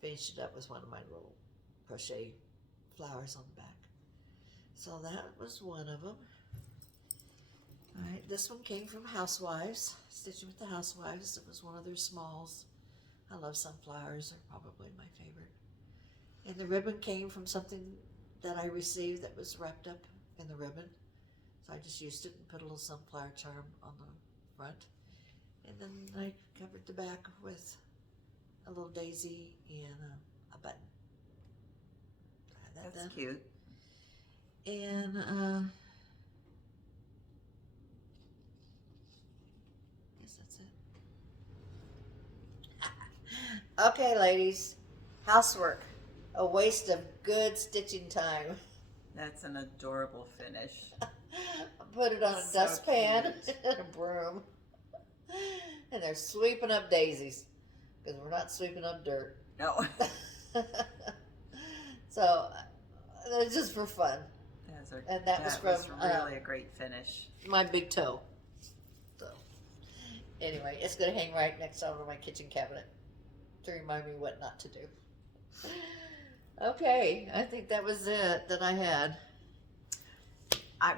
finished it up with one of my little crochet flowers on the back. So that was one of them. All right, this one came from Housewives, Stitching with the Housewives. It was one of their smalls. I love sunflowers; they're probably my favorite. And the ribbon came from something that I received that was wrapped up in the ribbon. So I just used it and put a little sunflower charm on the front. And then I covered the back with a little daisy and a button. I had that That's done. cute. And I guess that's it. Okay, ladies. Housework. A waste of good stitching time. That's an adorable finish. Put it on a So dustpan cute. and a broom. And they're sweeping up daisies. Because we're not sweeping up dirt. No. So, it's just for fun. And that was from, really a great finish. My big toe. So, anyway, it's going to hang right next over my kitchen cabinet to remind me what not to do. Okay, I think that was it that I had.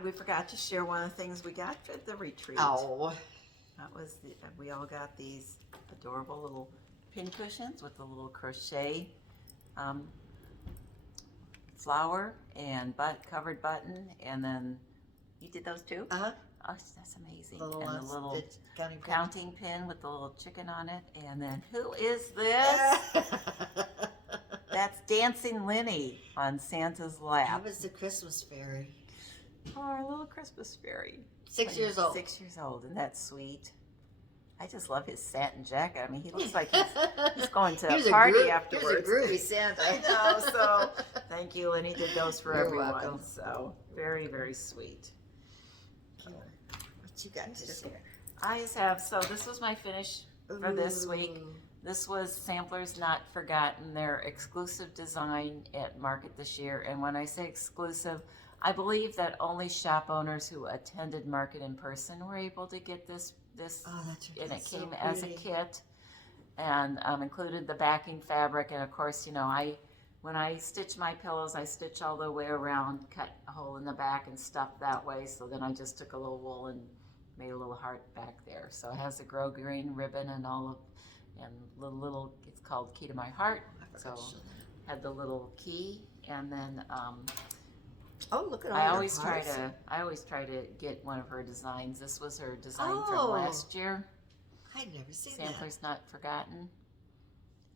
we forgot to share one of the things we got for the retreat. Oh, That was we all got these adorable little pin cushions with a little crochet flower and covered button, and then you did those too? uh-huh. Oh, that's amazing. Little and ones, the little it's counting pin. counting pin with the little chicken on it. And then who is this? That's Dancing Lenny on Santa's I lap. was the Christmas fairy. Oh, our little Christmas fairy. 6 years old. 6 years old, and that's sweet. I just love his satin jacket. I mean, he looks like he's going to a party afterwards. He was a groovy Santa. I know, so thank you, and he did those for You're everyone. welcome. So very, very sweet. What you got to share? I have, so this was my finish for this week. Ooh. This was Samplers Not Forgotten, their exclusive design at Market this year. And when I say exclusive, I believe that only shop owners who attended Market in person were able to get this, Oh, that's and it that's so came as a pretty. kit, and included the backing fabric. And of course, you know, when I stitch my pillows, I stitch all the way around, cut a hole in the back and stuff that way. So then I just took a little wool and made a little heart back there. So it has a grosgrain ribbon and all of, and little it's called Key to My Heart. I So forgot to show that. had the little key, and then Oh, look at all I your always hearts. try to get one of her designs. This was her design Oh. from last year. I'd never seen Samplers Not Forgotten.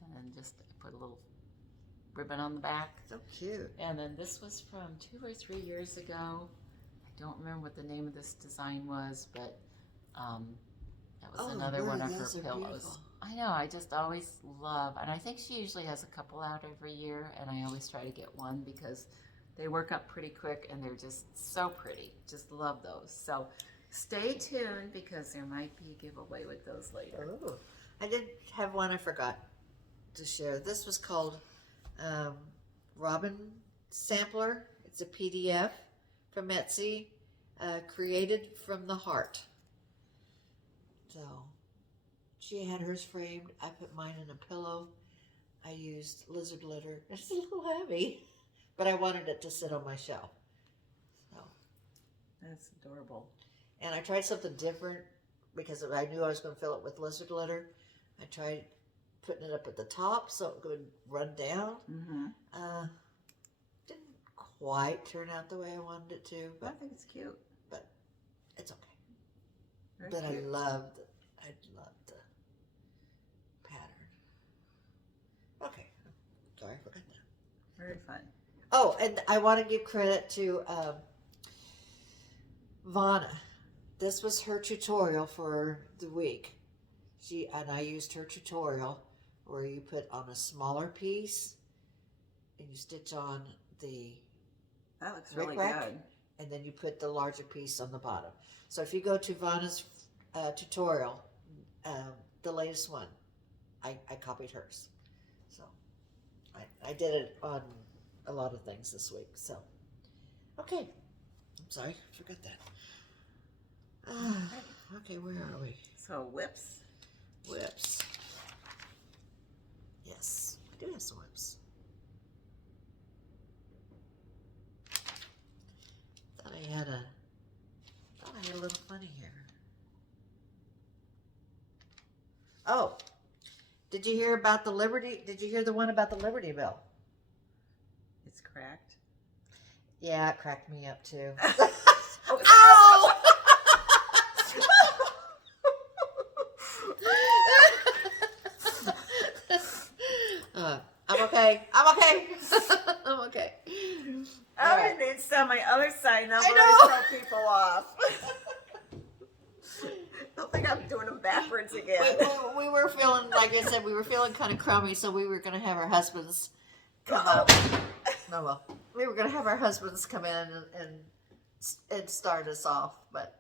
And then just put a little ribbon on the back. that. So cute. And then this was from 2 or 3 years ago. I don't remember what the name of this design was, but that was Oh, another one of her those are pillows. beautiful. I know, I just always love, and I think she usually has a couple out every year, and I always try to get one because they work up pretty quick and they're just so pretty. Just love those. So stay tuned because there might be a giveaway with those later. Oh, I did have one I forgot to share. This was called Robin Sampler. It's a PDF from Etsy, created from the heart. So she had hers framed. I put mine in a pillow. I used lizard litter. It's a little heavy, but I wanted it to sit on my shelf. So, That's adorable. and I tried something different because I knew I was going to fill it with lizard litter. I tried putting it up at the top so it would run down. Mm-hmm. Didn't quite turn out the way I wanted it to, I but think it's cute. it's okay. Very But cute. I loved the pattern. Okay, sorry, I forgot that. Very fun. Oh, and I want to give credit to Vonna. This was her tutorial for the week. I used her tutorial where you put on a smaller piece and you stitch on the That looks really Rick-rack. good. and then you put the larger piece on the bottom. So if you go to Vanna's tutorial, the latest one, I copied hers. So I did it on a lot of things this week. So, okay. I'm sorry, I forgot that. Okay, where are we? So whips. Whips. Yes, I do have some whips. Thought I had a little funny here. Oh, did you hear about the Liberty? Did you hear the one about the Liberty Bell? It's cracked. Yeah, it cracked me up too. Oh! I'm okay. I'm okay. I'm okay. All I right. need some on my other side now. I I know. throw people off. I don't think I'm doing them backwards again. We were feeling, like I said, we were feeling kind of crummy, so we were going to have our husbands come up. No, well, we were going to have our husbands come in and start us off, but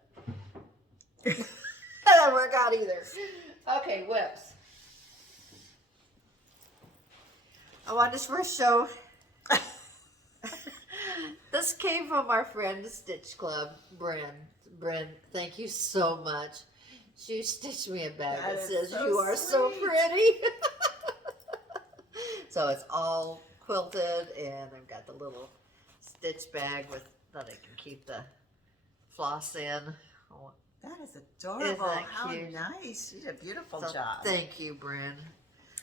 that didn't work out either. Okay, whips. I wanted to first show. This came from our friend Stitch Club, Brenda. Thank you so much. She stitched me a bag that That is says, so "You are so sweet." pretty." So it's all quilted, and I've got the little stitch bag with that I can keep the floss in. Oh, That is adorable. Isn't that How cute? nice. You did a beautiful so job. thank you, Bryn.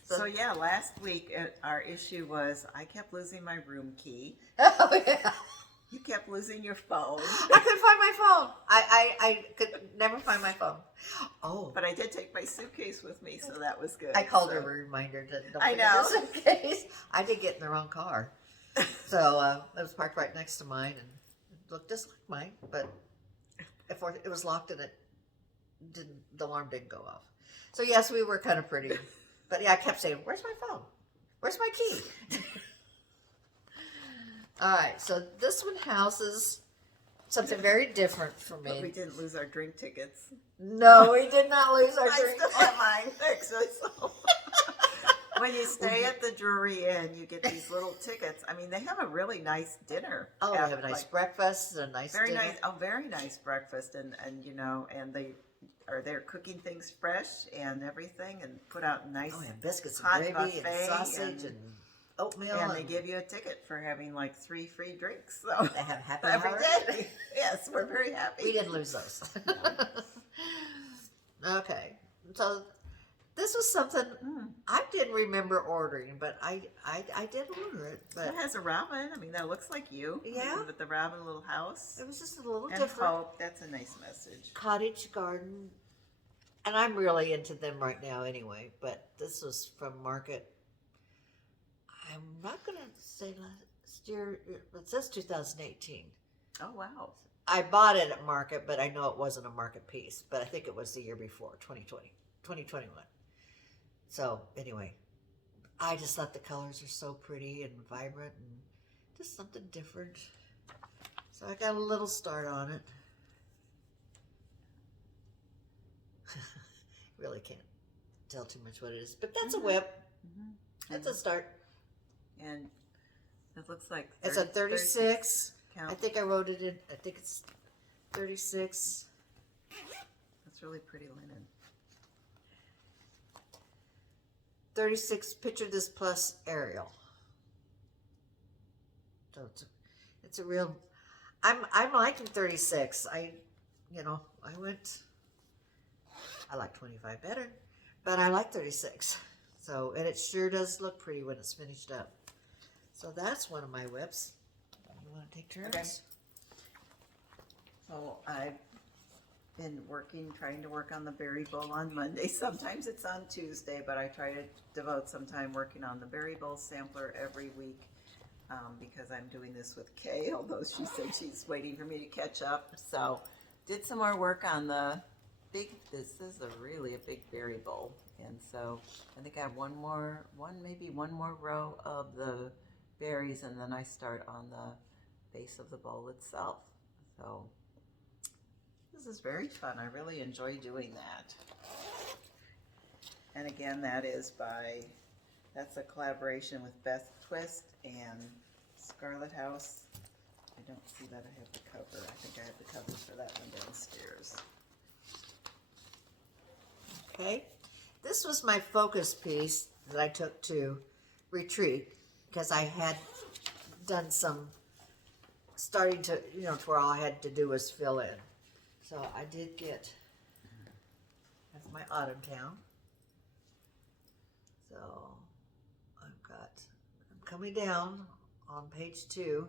So yeah, last week our issue was I kept losing my room key. Oh, yeah. You kept losing your phone. I couldn't find my phone. I could never find my phone. Oh, But I did take my suitcase with me, so that was good. I called so. her a reminder to don't I forget know. this in case. I did get in the wrong car. So it was parked right next to mine and it looked just like mine, but it was locked and the alarm didn't go off. So yes, we were kind of pretty. But yeah, I kept saying, where's my phone? Where's my key? All right, so this one houses something very different for me. But we didn't lose our drink tickets. No, we did not lose our I drink. still have mine, actually. So. When you stay at the Drury Inn, you get these little tickets. I mean, they have a really nice dinner. Oh, they have a nice breakfast and a nice very dinner. nice, a very nice breakfast, and you know, and they are there cooking things fresh and everything, and put out nice. Oh, and biscuits hot and gravy and buffet sausage and oatmeal. and they give you a ticket for having like 3 free drinks. So They have happy every hour. day. Yes, we're very happy. We didn't lose those. Okay, so this was something I didn't remember ordering, but I did order it. But It has a robin. I mean, that looks like you. Yeah. With the robin little house. it was just a little And different. hope. That's a nice message. Cottage garden, and I'm really into them right now anyway. But this was from Market. I'm not gonna say last year. It says 2018. Oh, wow. I bought it at Market, but I know it wasn't a Market piece. But I think it was the year before, 2021. So anyway, I just thought the colors are so pretty and vibrant and just something different. So I got a little start on it. Really can't tell too much what it is, but that's a whip. That's a start. And it looks like It's a 36. count. I think I wrote it in. I think it's 36. That's really pretty linen. 36. Picture this plus Arial. So it's a real. I'm liking 36. I like 25 better, but I like 36. So, and it sure does look pretty when it's finished up. So that's one of my whips. You want to take turns? Okay. So I've been trying to work on the berry bowl on Monday. Sometimes it's on Tuesday, but I try to devote some time working on the berry bowl sampler every week because I'm doing this with Kay, although she said she's waiting for me to catch up. So did some more work on the this is really a big berry bowl. And so I think I have maybe one more row of the berries, and then I start on the base of the bowl itself. So this is very fun. I really enjoy doing that. And again, that's a collaboration with Beth Twist and Scarlet House. I don't see that I have the cover. I think I have the cover for that one downstairs. Okay. This was my focus piece that I took to retreat because I had done some starting to, to where all I had to do was fill in. So I did get, that's my autumn town. So I'm coming down on page 2.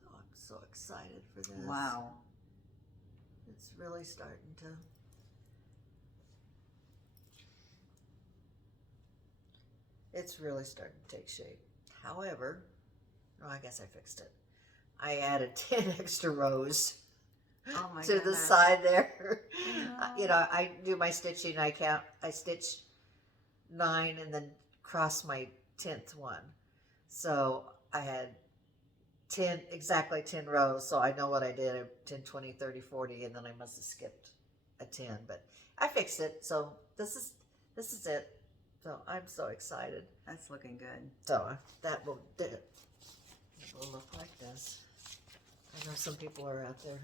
So I'm so excited for this. Wow. It's really starting to. It's really starting to take shape. However, I guess I fixed it. I added 10 extra rows to the side there. I do my stitching. I stitch 9 and then cross my 10th one. So I had exactly 10 rows. So I know what I did, 10, 20, 30, 40, and then I must have skipped a 10. But I fixed it. So this is it. So I'm so excited. That's looking good. So that will look like this. I know some people are out there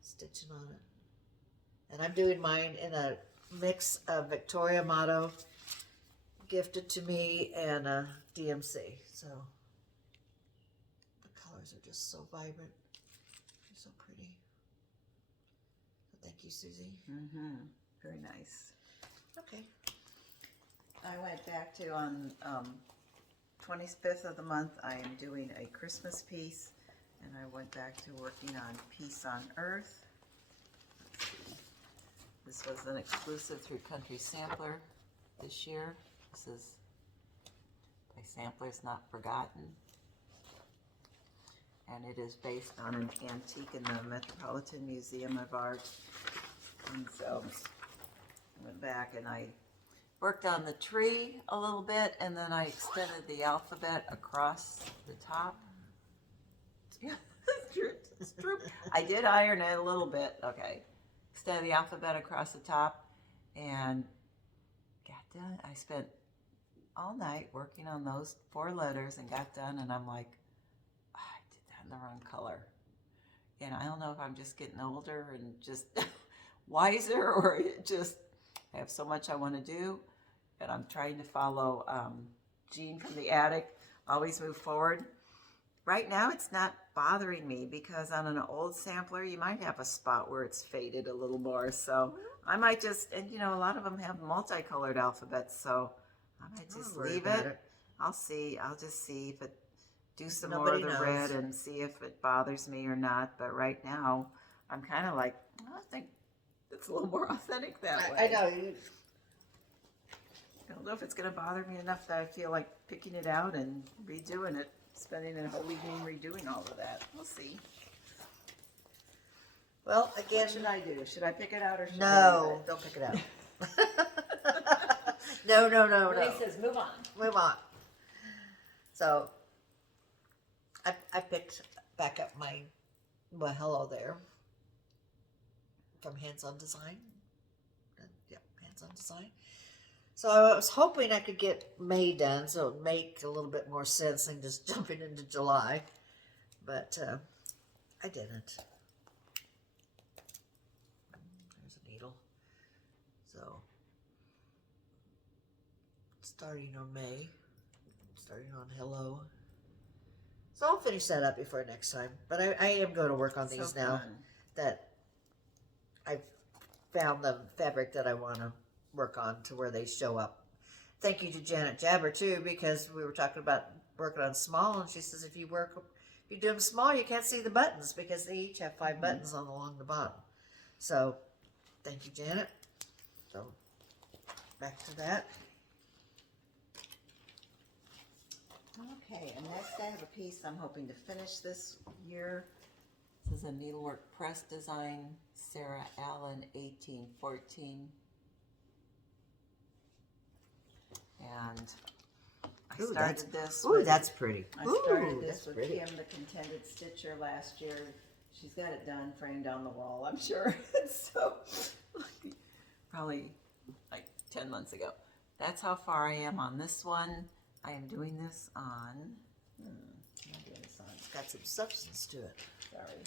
stitching on it. And I'm doing mine in a mix of Victoria Motto, gifted to me, and a DMC. So the colors are just so vibrant. so pretty. Thank you, Susie. Very nice. Okay. I went back to on 25th of the month, I am doing a Christmas piece, and I went back to working on Peace on Earth. Let's see. This was an exclusive through Country Sampler this year. This is by Samplers Not Forgotten. And it is based on an antique in the Metropolitan Museum of Art. And so I went back and I worked on the tree a little bit, and then I extended the alphabet across the top. Yeah, it's true. It's true. I did iron it a little bit. Okay. Extended the alphabet across the top and got done. I spent all night working on those 4 letters and got done, and I'm like, oh, I did that in the wrong color. And I don't know if I'm just getting older and just wiser, or it just, I have so much I want to do, and I'm trying to follow Jean from the attic, always move forward. Right now it's not bothering me because on an old sampler you might have a spot where it's faded a little more, so I might just, and you know, a lot of them have multicolored alphabets, so I might just leave it. I'll just see if it, do some Nobody more of the knows. red and see if it bothers me or not, but right now I'm kind of like, I think it's a little more authentic that way. I know. You, I don't know if it's going to bother me enough that I feel like picking it out and redoing it, spending a whole evening redoing all of that. We'll see. well, again, What should I do? Should I pick it out or should I no, leave it? don't pick it out. No. Renee says, move on. Move on. So, I picked back up my, well, hello there, from Hands On Design. Yep, Hands On Design. So I was hoping I could get May done, so it would make a little bit more sense than just jumping into July. But I didn't. There's a needle. So, starting on May, starting on hello. So I'll finish that up before next time. But I am going to work on these now that I've found the fabric that I want to work on to where they show up. Thank you to Janet Jabber too, because we were talking about working on small, and she says if you do them small, you can't see the buttons because they each have 5 buttons along the bottom. So thank you, Janet. So back to that. Okay, and next I have a piece I'm hoping to finish this year. This is a Needlework Press design, Sarah Allen, 1814. And I started this Ooh, with, that's pretty. I started Ooh, this that's with pretty. Kim, the Contented Stitcher, last year. She's got it done, framed on the wall, I'm sure. So, probably like 10 months ago. That's how far I am on this one. I am doing this on, what am I doing this on? It's got some substance to it. Sorry.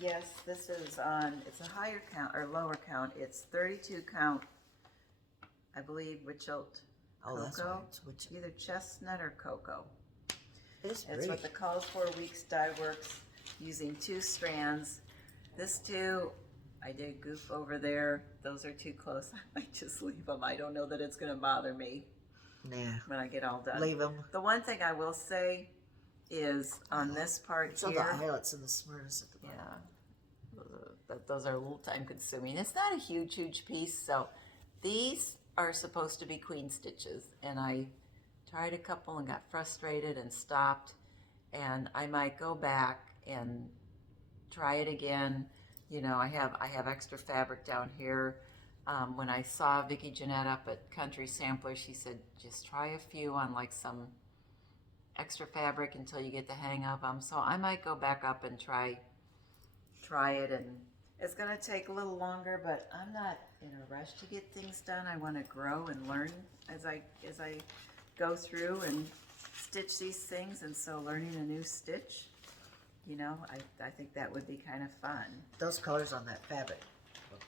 Yes, this is on, it's a higher count, or lower count. It's 32 count, I believe, Wichelt Oh, that's cocoa. right. It's witch- Either chestnut or cocoa. It's It's pretty. what the Calls for Weeks dye works, using 2 strands. This 2, I did goof over there. Those are too close. I might just leave them. I don't know that it's going to bother me Nah, when I get all done. leave them. The one thing I will say is on this part So the here, eyelets and the smears at the bottom. yeah, those are a little time consuming. It's not a huge piece, so these are supposed to be queen stitches, and I tried a couple and got frustrated and stopped, and I might go back and try it again. You know, I have extra fabric down here. When I saw Vicki Jeanette up at Country Sampler, she said just try a few on like some extra fabric until you get the hang of them. So I might go back up and try it, and it's gonna take a little longer, but I'm not in a rush to get things done. I want to grow and learn as I go through and stitch these things, and so learning a new stitch, you know, I think that would be kind of fun. Those colors on that fabric,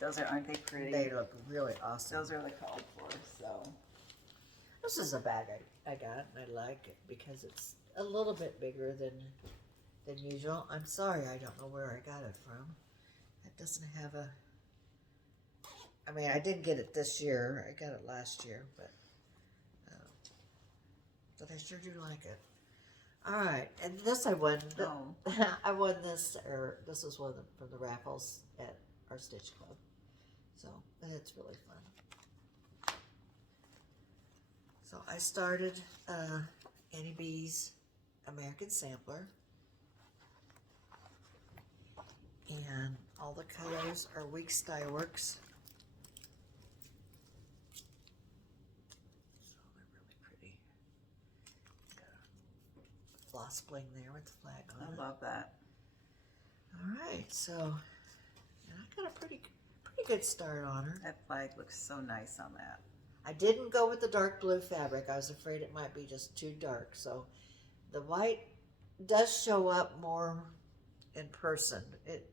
Aren't they pretty? they look really awesome. Those are the called for, so. This is a bag I got, and I like it because it's a little bit bigger than than usual. I'm sorry, I don't know where I got it from. It doesn't have a... I mean, I didn't get it this year. I got it last year, but I sure do like it. All right, and this I won. Oh. I won this, or this was one from the raffles at our Stitch Club. So it's really fun. So I started Annie B's American Sampler, and all the colors are Weeks Dye Works. Floss bling there with the flag on it. I love that. All right, so and I got a pretty good start on her. That flag looks so nice on that. I didn't go with the dark blue fabric. I was afraid it might be just too dark. So the white does show up more in person. It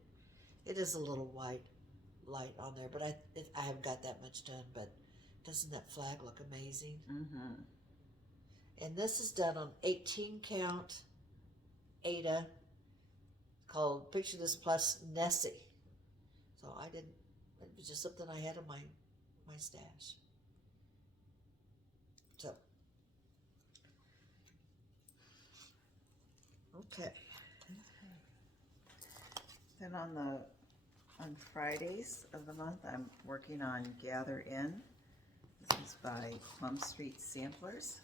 is a little white light on there, but I haven't got that much done. But doesn't that flag look amazing? Mm-hmm. And this is done on 18 count Ada, called Picture This Plus Nessie. So it was just something I had in my stash. So, okay. Then on Fridays of the month, I'm working on Gather In. This is by Plum Street Samplers.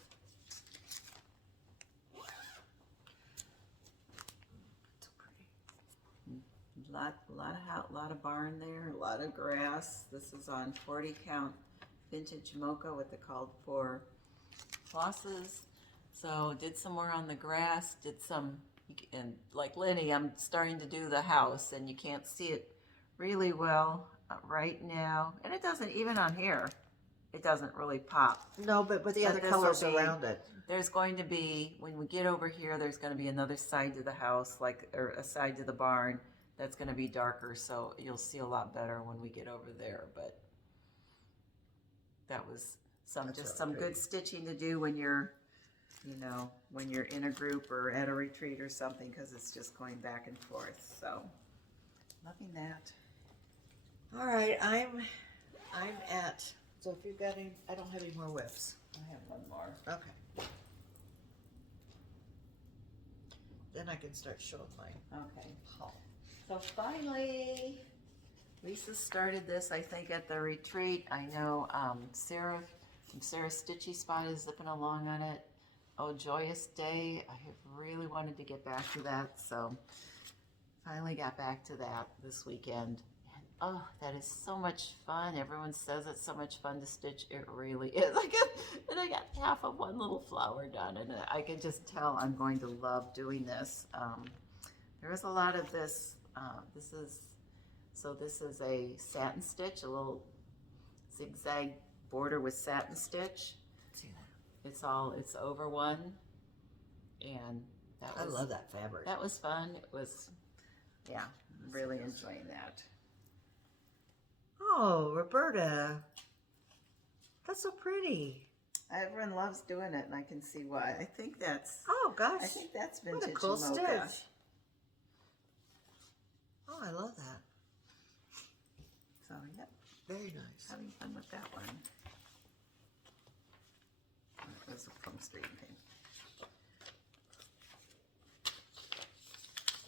Lot of barn there, a lot of grass. This is on 40 count vintage mocha with the called for flosses. So did some more on the grass, did some, and like Lenny, I'm starting to do the house, and you can't see it really well right now. And it doesn't, even on here, it doesn't really pop. No, but with the other colors around it. There's going to be, when we get over here, there's going to be another side to the house, or a side to the barn. That's going to be darker, so you'll see a lot better when we get over there. But that was some good stitching to do when you're, when you're in a group or at a retreat or something, because it's just going back and forth. So, loving that. All right, I'm at. So if you've got any, I don't have any more whips. I have one more. Okay. Then I can start showing my Okay. haul. So finally, Lisa started this, I think, at the retreat. I know Sarah from Sarah's Stitchy Spot is zipping along on it. Oh, Joyous Day. I have really wanted to get back to that, so finally got back to that this weekend. And oh, that is so much fun. Everyone says it's so much fun to stitch. It really is. And I got half of one little flower done, and I can just tell I'm going to love doing this. There is a lot of this. This is a satin stitch, a little zigzag border with satin stitch. See that? It's over one, and I love that fabric. That was fun. It was, yeah, really enjoying that. Oh, Roberta, that's so pretty. Everyone loves doing it, and I can see why. I think that's. Oh gosh, I think that's vintage what a cool mocha. stitch. Oh, I love that. So, yep. Very nice. Having fun with that one. That was a Plum Street thing.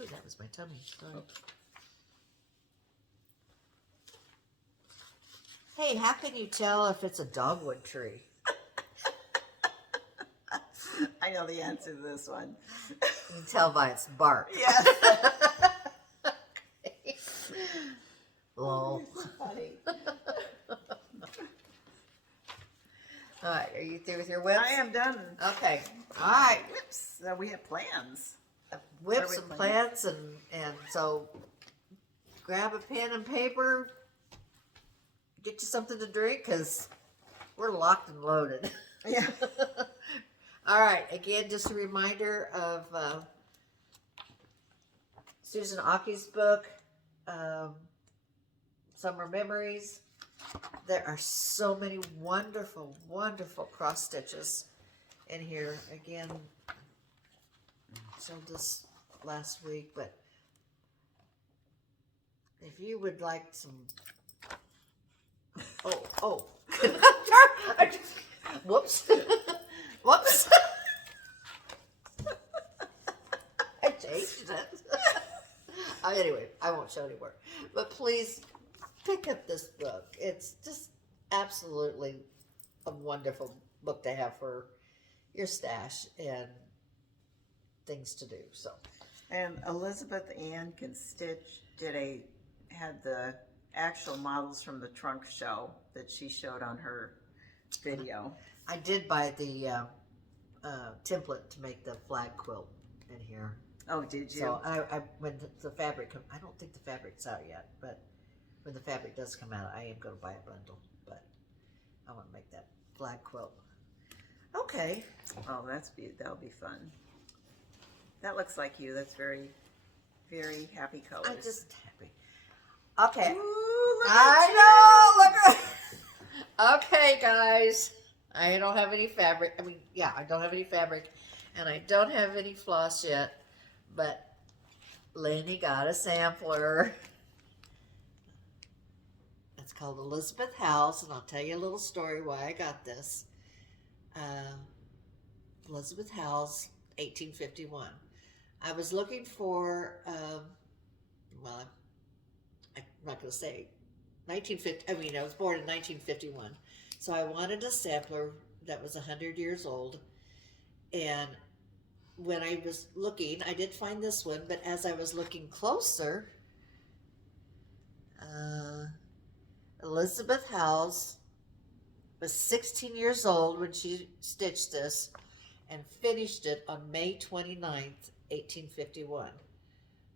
Oh, that was my tummy. Sorry. Oh. Hey, how can you tell if it's a dogwood tree? I know the answer to this one. You can tell by its bark. Yes. Lol. Oh, so funny. All right, are you through with your whips? I am done. Okay. All right. Whips. So we have plans. Whips What are and we plants, and so grab a pen and paper. Get you something to drink, because we're locked and loaded. Yeah. All right. Again, just a reminder of Susan Aki's book, Summer Memories. There are so many wonderful, wonderful cross stitches in here. Again, she'll just last week, but if you would like some, I just, whoops, whoops, I changed it. Anyway, I won't show anymore, but please pick up this book. It's just absolutely a wonderful book to have for your stash and things to do. So, And Elizabeth Ann Can Stitch had the actual models from the trunk show that she showed on her video. I did buy the template to make the flag quilt in here. Oh, did you? So I when the fabric I don't think the fabric's out yet, but when the fabric does come out, I am going to buy a bundle. But I want to make that flag quilt. Okay. Oh, that'll be fun. That looks like you. That's very, very happy colors. I'm just happy. Okay. Ooh, look I know. Look. Okay, guys. I don't have any fabric. I don't have any fabric, and I don't have any floss yet. But Lenny got a sampler. It's called Elizabeth House, and I'll tell you a little story why I got this. Elizabeth House, 1851. I was looking for, well, I'm not going to say 1950. I was born in 1951. So I wanted a sampler that was 100 years old. And when I was looking, I did find this one, but as I was looking closer, Elizabeth House was 16 years old when she stitched this and finished it on May 29th, 1851.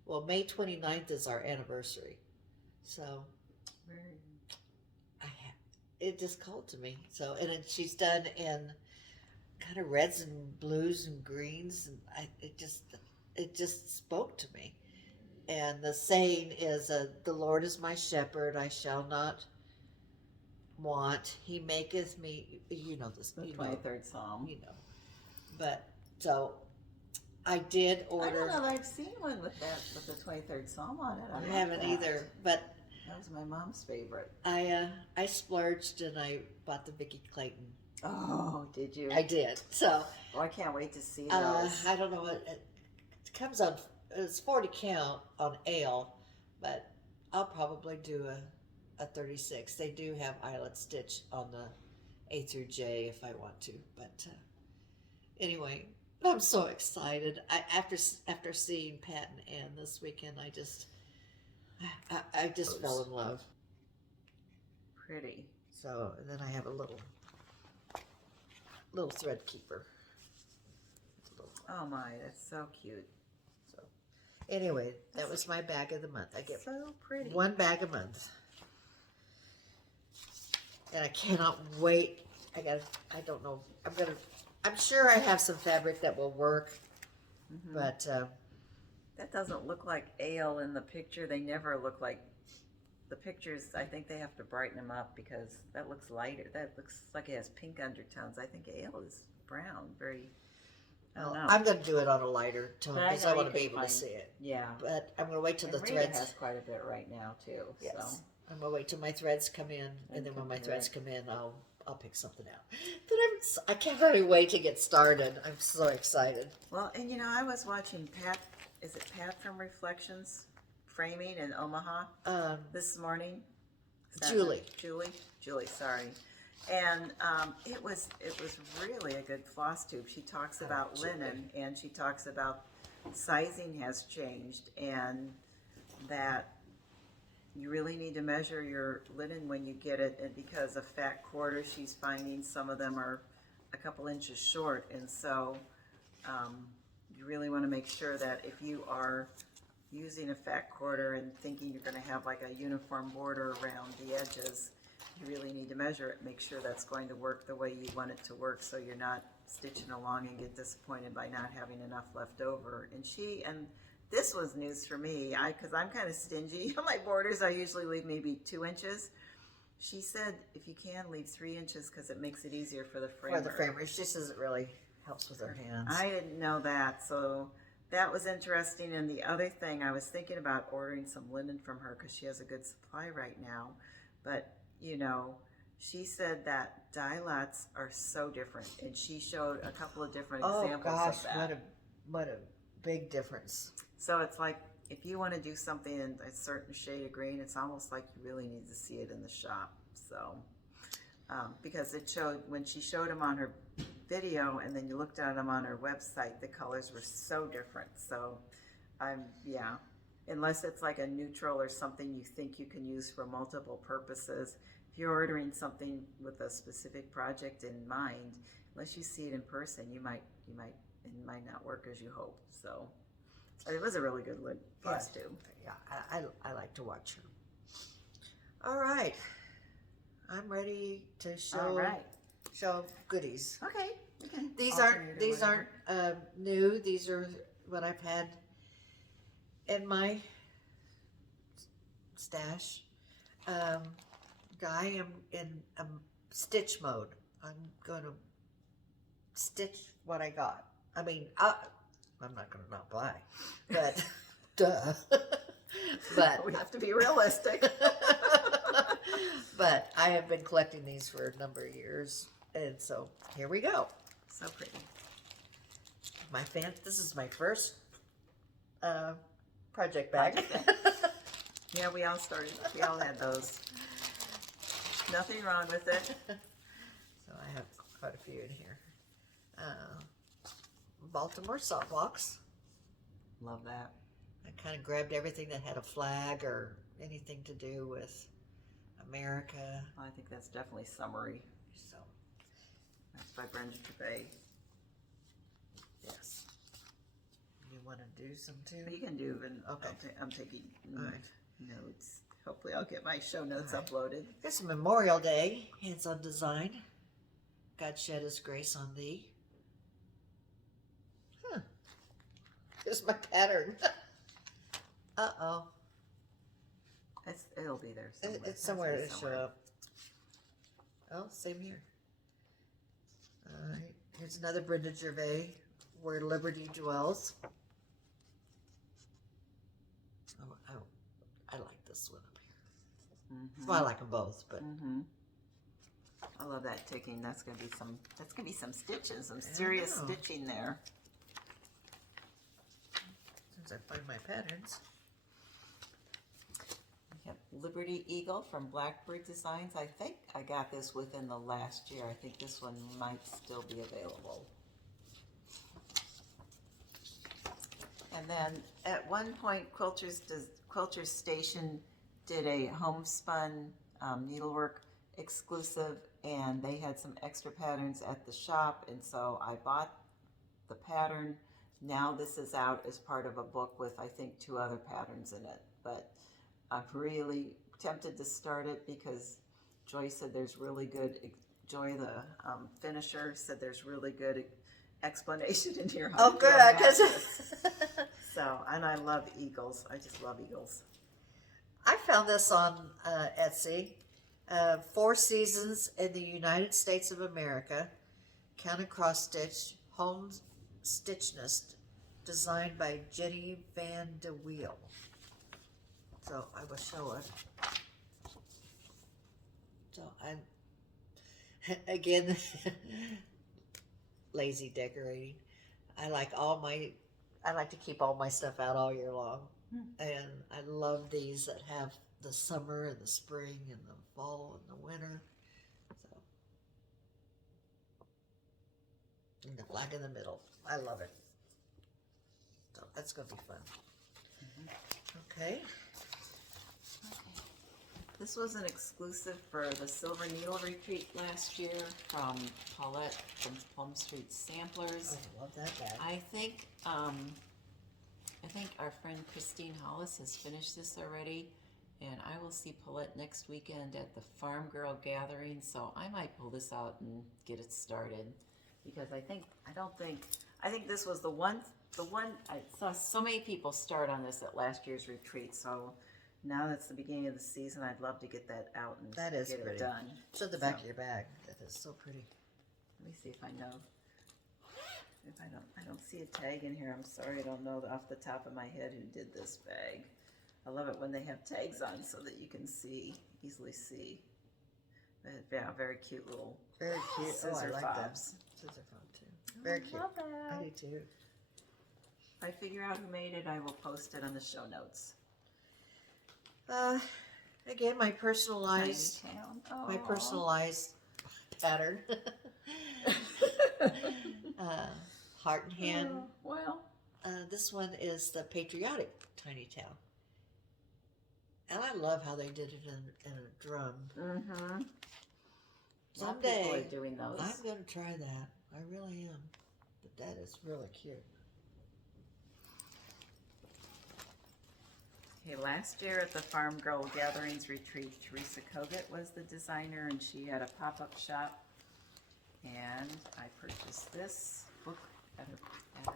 Well, May 29th is our anniversary. So it just called to me. So, and then she's done in kind of reds and blues and greens, and it just spoke to me. And the saying is, "The Lord is my shepherd; I shall not want. He maketh me." You know this. The 23rd Psalm. You know, but so I did order. I don't know that I've seen one with the 23rd Psalm on it. I haven't either, but that was my mom's favorite. I splurged and I bought the Vicki Clayton. Oh, did you? I did. So I can't wait to see those. I don't know what it comes on. It's 40 count on ale, but I'll probably do a 36. They do have eyelet stitch on the A through J if I want to. But anyway, I'm so excited. After seeing Pat and Ann this weekend, I just fell in love. Pretty. So, and then I have a little thread keeper. Oh my, that's so cute. So, anyway, that was my bag of the month. I get so pretty. one bag a month, and I cannot wait. I don't know. I'm sure I have some fabric that will work, but that doesn't look like ale in the picture. They never look like the pictures. I think they have to brighten them up because that looks lighter. That looks like it has pink undertones. I think ale is brown. I don't know. I'm going to do it on a lighter tone But because I want to be able to see it. Yeah. But I'm going to wait till the Rita threads. has quite a bit right now too. Yes. So. I'm going to wait till my threads come in, and then when my threads Correct. come in, I'll pick something out. But I can't really wait to get started. I'm so excited. Well, and I was watching Pat. Is it Pat from Reflections Framing in Omaha this morning? Julie. Julie. Sorry. And it was really a good floss tube. She talks about linen, and she talks about sizing has changed, and that you really need to measure your linen when you get it, and because of fat quarters, she's finding some of them are a couple inches short, and so you really want to make sure that if you are using a fat quarter and thinking you're going to have like a uniform border around the edges, you really need to measure it, make sure that's going to work the way you want it to work, so you're not stitching along and get disappointed by not having enough left over. And this was news for me, because I'm kind of stingy. On my borders, I usually leave maybe 2 inches. She said if you can, leave 3 inches because it makes it easier for the framer. For the framer. She says it really helps with her hands. I didn't know that, so that was interesting. And the other thing, I was thinking about ordering some linen from her because she has a good supply right now. But, you know, she said that dye lots are so different. And she showed a couple of different examples of that. What a big difference. So it's like, if you want to do something in a certain shade of green, it's almost like you really need to see it in the shop. So, because it showed, when she showed them on her video and then you looked at them on her website, the colors were so different. So, yeah, unless it's like a neutral or something you think you can use for multiple purposes. If you're ordering something with a specific project in mind, unless you see it in person, it might not work as you hope. So, it was a really good Flosstube. Yeah, I like to watch her. All right, I'm ready to show goodies. Okay. These aren't new. These are what I've had in my stash. Guy, I'm in stitch mode. I'm going to stitch what I got. I mean, I'm not going to not buy, but duh. But we have to be realistic. But I have been collecting these for a number of years, and so here we go. So pretty. This is my first project bag. Yeah, we all started. We all had those. Nothing wrong with it. So I have quite a few in here. Baltimore salt blocks. Love that. I kind of grabbed everything that had a flag or anything to do with America. I think that's definitely summery. So, That's by Brenda Gervais. yes. You want to do some too? You can do, and Okay. I'm taking All right. notes. Hopefully I'll get my show notes All right. uploaded. It's Memorial Day, hands-on design. God shed his grace on thee. Huh. Here's my pattern. Uh-oh. It'll be there somewhere. It's somewhere to show up. Oh, same here. All right. Here's another Brenda Gervais, Where Liberty Dwells. Oh, I like this one up here. Mm-hmm. Well, I like them both, but Mm-hmm. I love that ticking. That's gonna be some stitches, some serious know. stitching there. since I find my patterns. We have Liberty Eagle from Blackbird Designs. I think I got this within the last year. I think this one might still be available. And then at one point, Quilter Station did a homespun needlework exclusive, and they had some extra patterns at the shop, and so I bought the pattern. Now this is out as part of a book with, I think, 2 other patterns in it, but I'm really tempted to start it because Joy said there's really good, Joy the finisher said there's really good explanation in here. Oh, good, because So, and I love eagles. I just love eagles. I found this on Etsy. 4 Seasons in the United States of America, counter cross stitch, home stitchness, designed by Jenny Van de Wiele. So I will show it. So I'm again lazy decorating. I like to keep all my stuff out all year long. And I love these that have the summer and the spring and the fall and the winter. So, and the flag in the middle. I love it. So that's going to be fun. Okay. This was an exclusive for the Silver Needle Retreat last year from Paulette from Plum Street Samplers. I love that bag. I think our friend Christine Hollis has finished this already, and I will see Paulette next weekend at the Farm Girl Gathering, so I might pull this out and get it started, because I think this was the one I saw so many people start on this at last year's retreat, so now that's the beginning of the season, I'd love to get that out and That is get pretty. it done. Show the back of your bag. That is so pretty. Let me see if I know I don't see a tag in here. I'm sorry, I don't know off the top of my head who did this bag. I love it when they have tags on so that you can easily see. But yeah, very cute little Very cute. scissor I like fobs. that. Scissor fob too. Very cute. Love that. I do too. If I figure out who made it, I will post it on the show notes. Again, my personalized, Tiny town. my Aw. personalized pattern. Heart and hand. Oh, well, This one is the Patriotic Tiny Town. And I love how they did it in a drum. mm-hmm. Someday, people are doing those. I'm going to try that. I really am. But that is really cute. Okay, last year at the Farm Girl Gatherings Retreat, Teresa Kogut was the designer, and she had a pop-up shop. And I purchased this book at her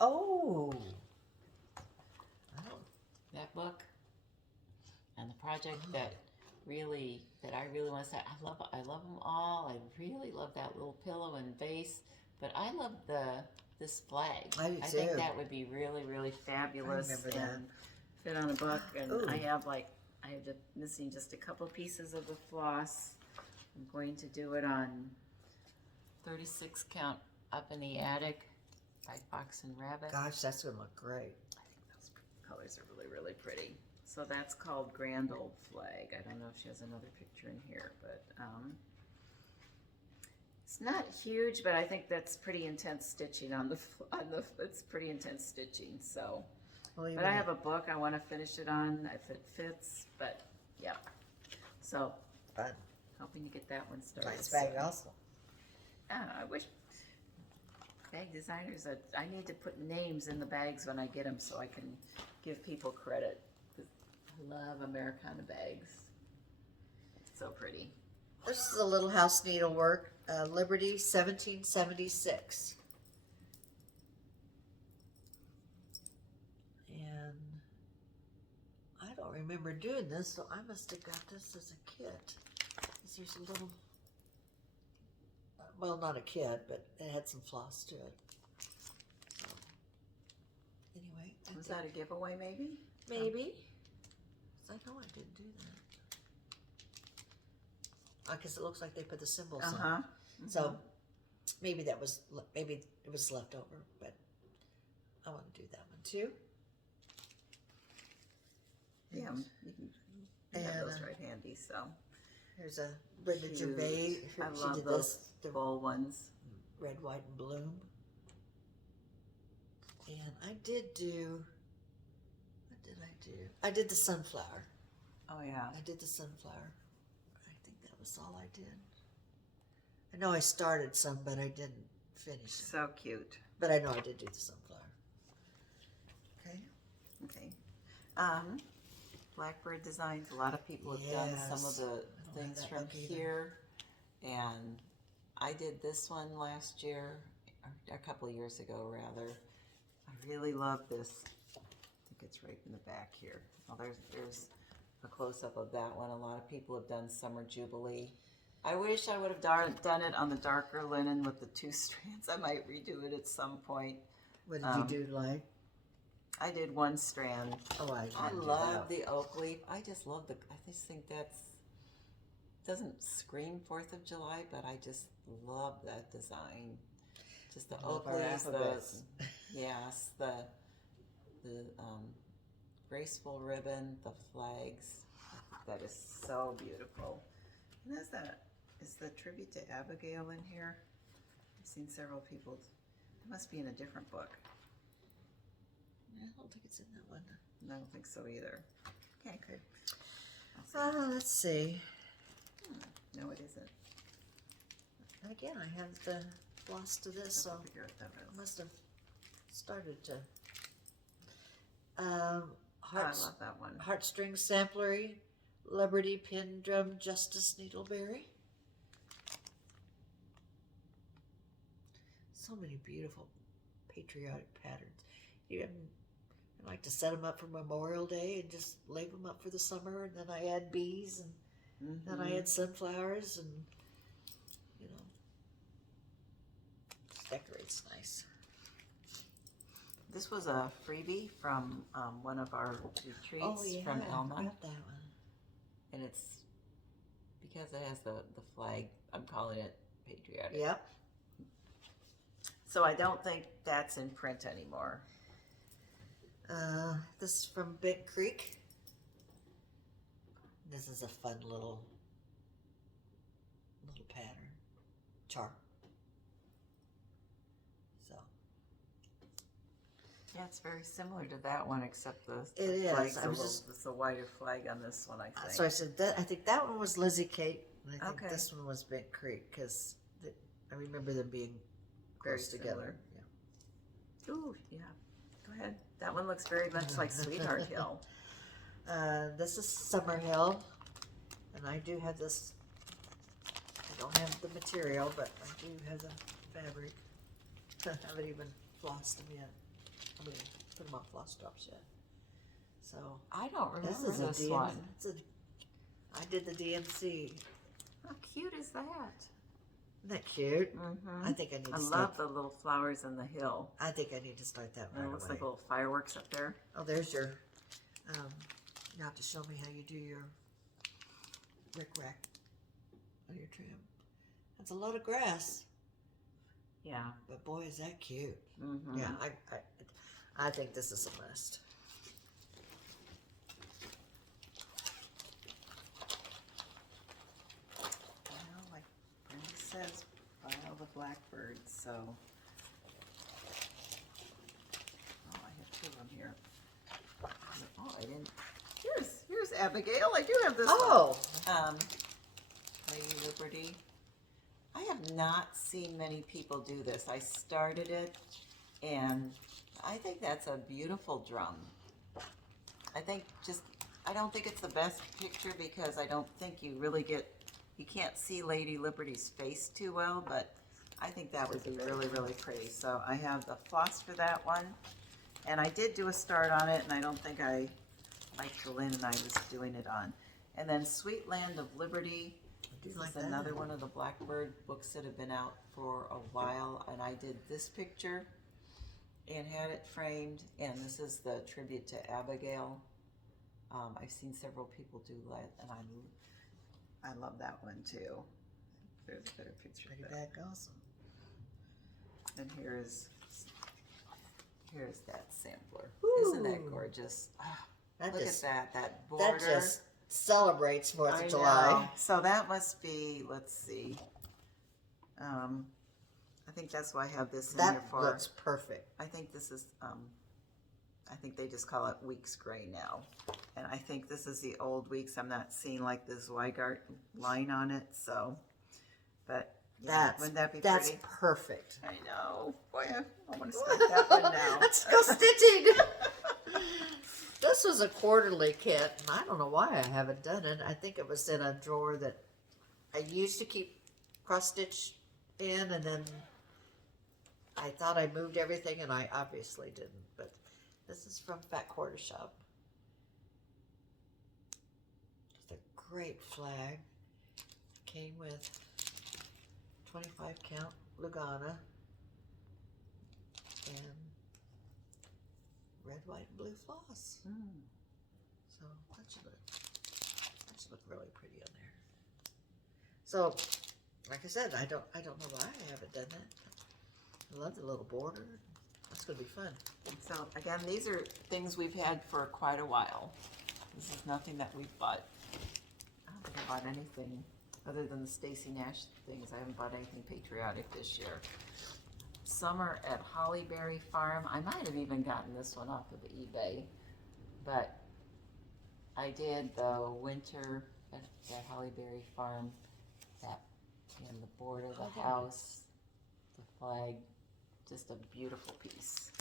Oh! I don't. that book and the project that I really want to say. I love them all. I really love that little pillow and vase, but I love this flag. I do think too. that would be really, really fabulous. I remember that. And fit on a book. And Ooh. I have missing just a couple pieces of the floss. I'm going to do it on 36 count up in the attic by Fox and Rabbit. Gosh, that's going to look great. I think those colors are really, really pretty. So that's called Grand Old Flag. I don't know if she has another picture in here, but it's not huge, but I think that's pretty intense stitching on the it's pretty intense stitching. So, Well, but I have a book I want to finish it on if it fits. But yeah, so Fun. hoping to get that one started. Nice bag soon. also. I wish bag designers, I need to put names in the bags when I get them so I can give people credit. I love Americana bags. It's so pretty. This is a Little House Needlework, Liberty 1776. And I don't remember doing this, so I must have got this as a kit. There's a little, well, not a kit, but it had some floss to it. So, anyway, Was that a giveaway maybe? maybe? I know I didn't do that. Because it looks like they put the symbols on. Uh-huh. So maybe it was left over, but I want to do that one too. Yeah, you have And, those right handy, so. There's a Brenda Cute. Gervais. I She love did those this, the full ones. red, white, and bloom. And I did do. What did I do? I did the sunflower. Oh yeah. I did the sunflower. I think that was all I did. I know I started some, but I didn't finish it. So cute. But I know I did do the sunflower. Okay. Okay. Blackbird Designs, a lot of people have done some of Yes. the I don't have things that from book either. here. And I did this one last year, or a couple of years ago rather. I really love this. I think it's right in the back here. Oh, there's a close-up of that one. A lot of people have done Summer Jubilee. I wish I would have done it on the darker linen with the 2 strands. I might redo it at some point. What did you do, like? I did 1 strand. Oh, I I didn't do love that. the oak leaf. I just love I just think doesn't scream 4th of July, but I just love that design. Just the Love oak our leaves, alphabets. yes, the graceful ribbon, the flags. That is so beautiful. And is the tribute to Abigail in here? I've seen several people. It must be in a different book. I don't think it's in that one. I don't think so either. Okay, good. Let's see. No, it isn't. Again, I have the floss to this, so I'll figure out that I is. must have started to. Oh, I love that one. Heartstring Samplery, Liberty Pin Drum Justice Needleberry. So many beautiful patriotic patterns. Even I like to set them up for Memorial Day and just leave them up for the summer, and then I add bees, and then I add sunflowers, and just decorates nice. This was a freebie from one of our retreats from I Elma. got that one. And it's because it has the flag, I'm calling it Patriotic. Yep. So I don't think that's in print anymore. This is from Big Creek. This is a fun little pattern. Charm. So. Yeah, it's very similar to that one, except the It is. flag's I was just- it's a wider flag on this one, I think. So I said that. I think that one was Lizzy Kate, and I think Okay. this one was Big Creek because I remember them being Very close together. Ooh, yeah. Go ahead. That one looks very much like Sweetheart Hill. This is Summer Hill, and I do have this. I don't have the material, but I do have the fabric. I haven't even flossed them yet. I mean, put them on floss drops yet. So I don't remember this is a this DMC. one. I did the DMC. How cute is that? Isn't that cute? Mm-hmm. I think I need to I start. love the little flowers in the hill. I think I need to start that And right it looks away. like little fireworks up there. Oh, there's your. You have to show me how you do your rick-rack on your trim. That's a load of grass, Yeah. but boy, is that cute. Mm-hmm. Yeah, I think this is a must. Well, like Brenda says, file the Blackbirds, so. Oh, I have two of them here. Oh, I didn't. Here's Abigail. I do have this Oh, Um, Lady Liberty. I have not seen many people do this. I started it, and I think that's a beautiful drum. I don't think it's the best picture because I don't think you really you can't see Lady Liberty's face too well, but I think that would be really, really pretty. So I have the floss for that one, and I did do a start on it, and I don't think I liked the linen I was doing it on. And then Sweet Land of Liberty. I do This like is that. another one of the Blackbird books that have been out for a while, and I did this picture and had it framed, and this is the tribute to Abigail. I've seen several people do that, and I love that one too. There's a better picture Pretty of that. bad, awesome. And here's that sampler. Ooh. Isn't that gorgeous? Ah, That look just at that border. that just celebrates 4th I of July. know. So that must be, let's see. I think that's why I have this in here That for. looks perfect. I think this is, I think they just call it Weeks Gray now. And I think this is the old Weeks. I'm not seeing like this Weigart line on it, so. But yeah, wouldn't that be That's pretty? perfect. I know. Boy, I want to start that one now. Let's go stitching. This was a quarterly kit, and I don't know why I haven't done it. I think it was in a drawer that I used to keep cross stitch in, and then I thought I moved everything, and I obviously didn't. But this is from Fat Quarter Shop. Just a great flag. Came with 25 count Lugana and red, white, and blue floss. So that should look really pretty on there. So, like I said, I don't know why I haven't done that. I love the little border. That's gonna be fun. And so again, these are things we've had for quite a while. This is nothing that we've bought. I don't think I bought anything other than the Stacy Nash things. I haven't bought anything Patriotic this year. Summer at Hollyberry Farm. I might have even gotten this one off of eBay, but I did the winter at Hollyberry Farm. That in the border, the house, the flag, just a beautiful piece.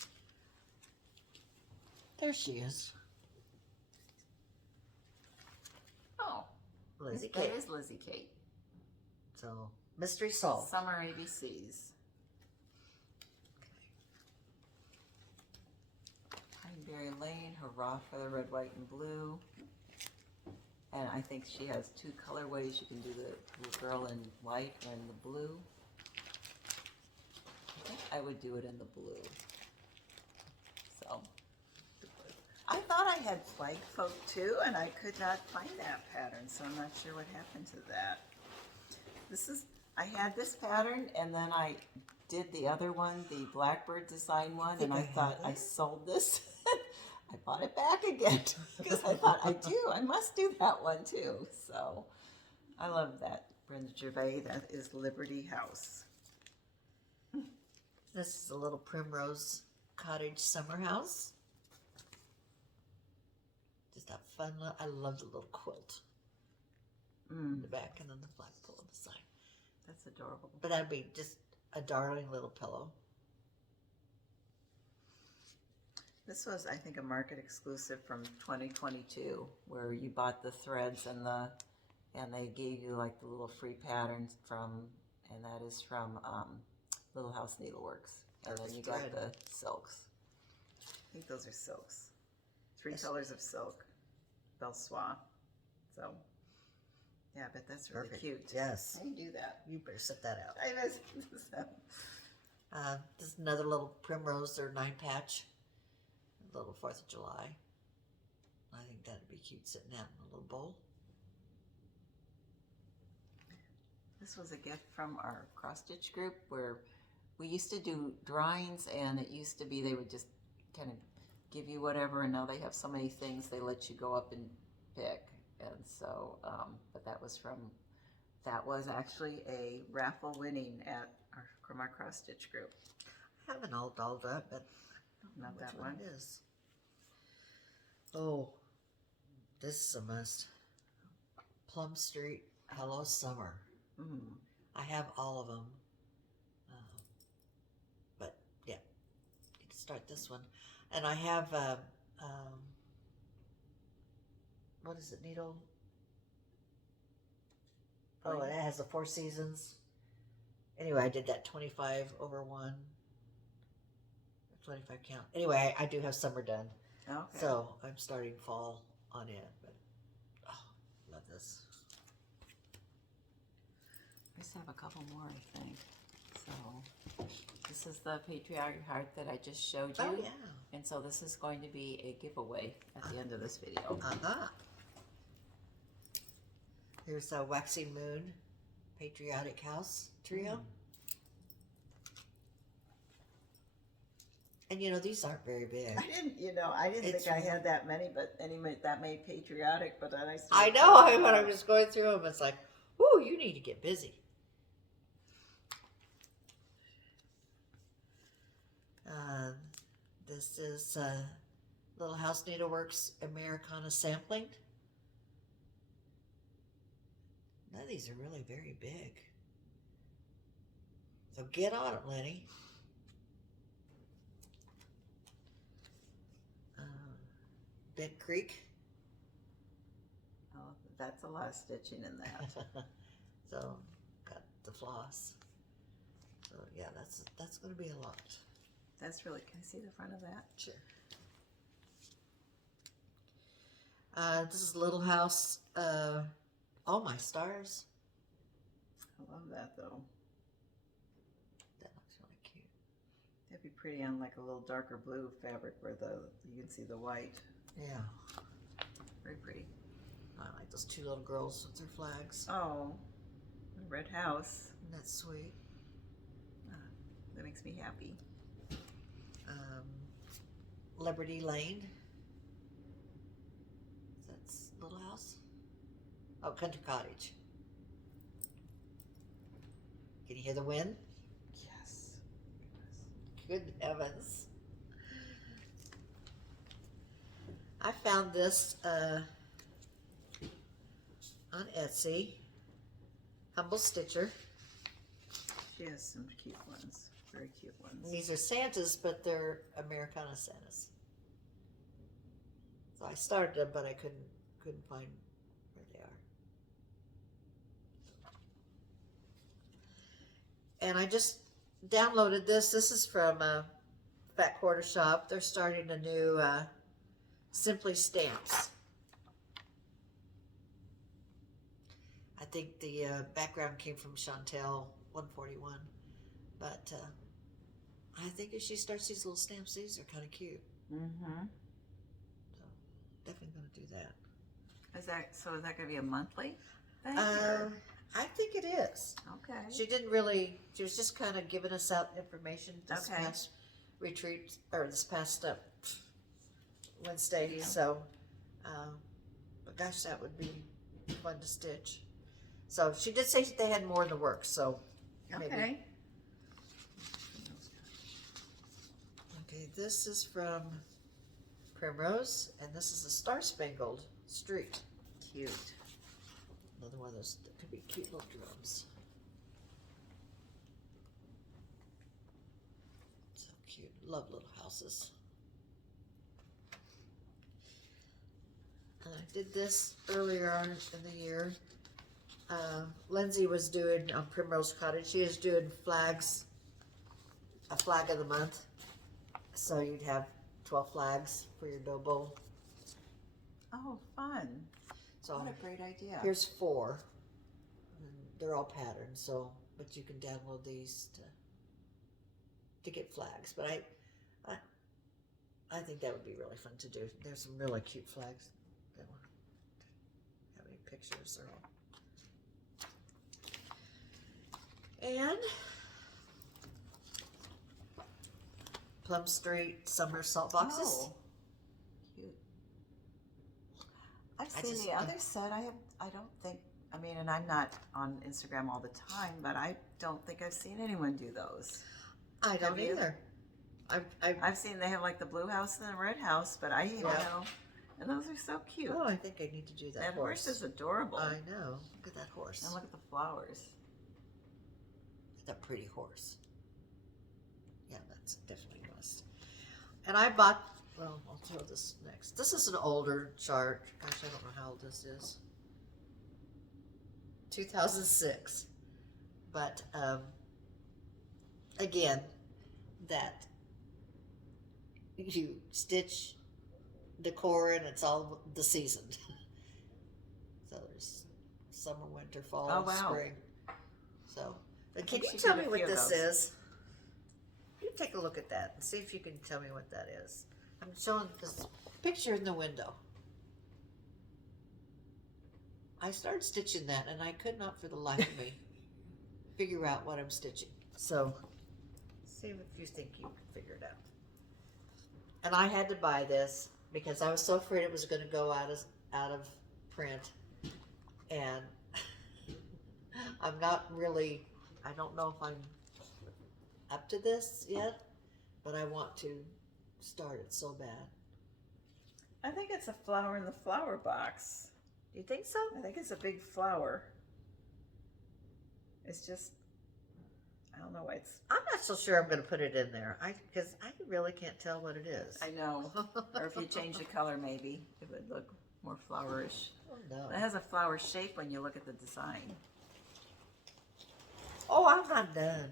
There she is. Oh, Lizzy that Kate. is Lizzy Kate. So, mystery solved. Summer ABCs. Pineberry Lane, hurrah for the red, white, and blue. And I think she has two colorways. You can do the little girl in white and the blue. I think I would do it in the blue. So I thought I had flag folk too, and I could not find that pattern, so I'm not sure what happened to that. I had this pattern, and then I did the other one, the Blackbird design one, and I thought I sold this. I bought it back again because I thought I must do that one too. So I love that. Brenda Gervais, that is Liberty House. This is a little Primrose Cottage summer house. Just that fun look. I love the little quilt in the back and then the flagpole on the side. That's adorable. But that'd be just a darling little pillow. This was, I think, a market exclusive from 2022, where you bought the threads and they gave you like the little free patterns from, and that is from Little House Needleworks. And then you got the silks. I think those are silks. 3 colors of silk, belle soie. So, yeah, but that's really cute. Yes. How do you do that? You better set that out. I know. This is another little Primrose or 9-patch. A little 4th of July. I think that'd be cute sitting out in a little bowl. This was a gift from our cross-stitch group where we used to do drawings, and it used to be they would just kind of give you whatever, and now they have so many things they let you go up and pick. And so, but that was actually a raffle winning from our cross-stitch group. I haven't all dolled up, but Not which that one. it is. Oh, this is a must. Plum Street, Hello Summer. I have all of them. But yeah, need to start this one. And I have, what is it, Needle? Oh, it has the 4 seasons. Anyway, I did that 25 over 1. 25 count. Anyway, I do have summer done. Okay. So I'm starting fall on it. But, oh, love this. I just have a couple more, I think. So this is the Patriotic heart that I just showed you. Oh, yeah. And so this is going to be a giveaway at the end of this video. Here's a Waxing Moon Patriotic House trio. And you know, these aren't very big. I didn't think I had that many, but anyway, that made Patriotic, but then I know, when I was going through them, it's like, whoo, you need to get busy. This is Little House Needleworks Americana sampling. None of these are really very big. So get on it, Lenny. Big Creek. Oh, that's a lot of stitching in that. So got the floss. So yeah, that's going to be a lot. That's really, can I see the front of that? Sure. This is Little House. Oh my stars. I love that though. That looks really cute. That'd be pretty on like a little darker blue fabric where you can see the white. Yeah. Very pretty. I like those 2 little girls with their flags. Oh, the red house. Isn't that sweet? That makes me happy. Liberty Lane. That's Little House. Oh, Country Cottage. Can you hear the wind? Yes. Good heavens. I found this on Etsy. Humble Stitcher. She has some cute ones. Very cute ones. And these are Santas, but they're Americana Santas. So I started them, but I couldn't find where they are. And I just downloaded this. This is from Fat Quarter Shop. They're starting a new Simply Stamps. I think the background came from Chantel 141, but I think if she starts these little stamps, these are kind of cute. Mm-hmm. So definitely going to do that. Is that going to be a monthly thing? Or? I think it is. Okay. She was just kind of giving us out information this Okay. past retreat, or this past Wednesday. Yeah. So, but gosh, that would be fun to stitch. So she did say they had more in the works, so maybe. Okay. Okay, this is from Primrose, and this is a Star Spangled Street. Cute. Another one of those that could be cute little drums. So cute. Love little houses. And I did this earlier on in the year. Lindsay was doing on Primrose Cottage. She was doing flags, a flag of the month. So you'd have 12 flags for your dough bowl. Oh, fun. So What a great idea. here's 4. And they're all patterned, so but you can download these to get flags. But I think that would be really fun to do. There's some really cute flags. That one have any pictures or all. And Plum Street summer salt boxes. Oh, cute. I've I seen just- the other set. I don't think. I mean, and I'm not on Instagram all the time, but I don't think I've seen anyone do those. I don't Have you? either. I've seen they have like the blue house and the red house, but I you know, and those are so cute. Oh, I think I need to do that. That horse is adorable. I know. Look at that horse. And look at the flowers. That pretty horse. Yeah, that's definitely a must. And I bought, well, I'll throw this next. This is an older chart. Gosh, I don't know how old this is. 2006. But, again, that you stitch decor and it's all the season. So there's summer, winter, fall, Oh, wow. spring. So, but can think you she tell did me a what few of this those. is? You take a look at that and see if you can tell me what that is. I'm showing this picture in the window. I started stitching that and I could not for the life of me figure out what I'm stitching. So, see if you think you can figure it out. And I had to buy this because I was so afraid it was going to go out of print. And I'm not really, I don't know if I'm up to this yet, but I want to start it so bad. I think it's a flower in the flower box. Do you think so? I think it's a big flower. It's just, I don't know why it's. I'm not so sure I'm going to put it in there. Because I really can't tell what it is. I know. Or if you change the color, maybe it would look more flowerish. Oh, no. It has a flower shape when you look at the design. Oh, I'm not done.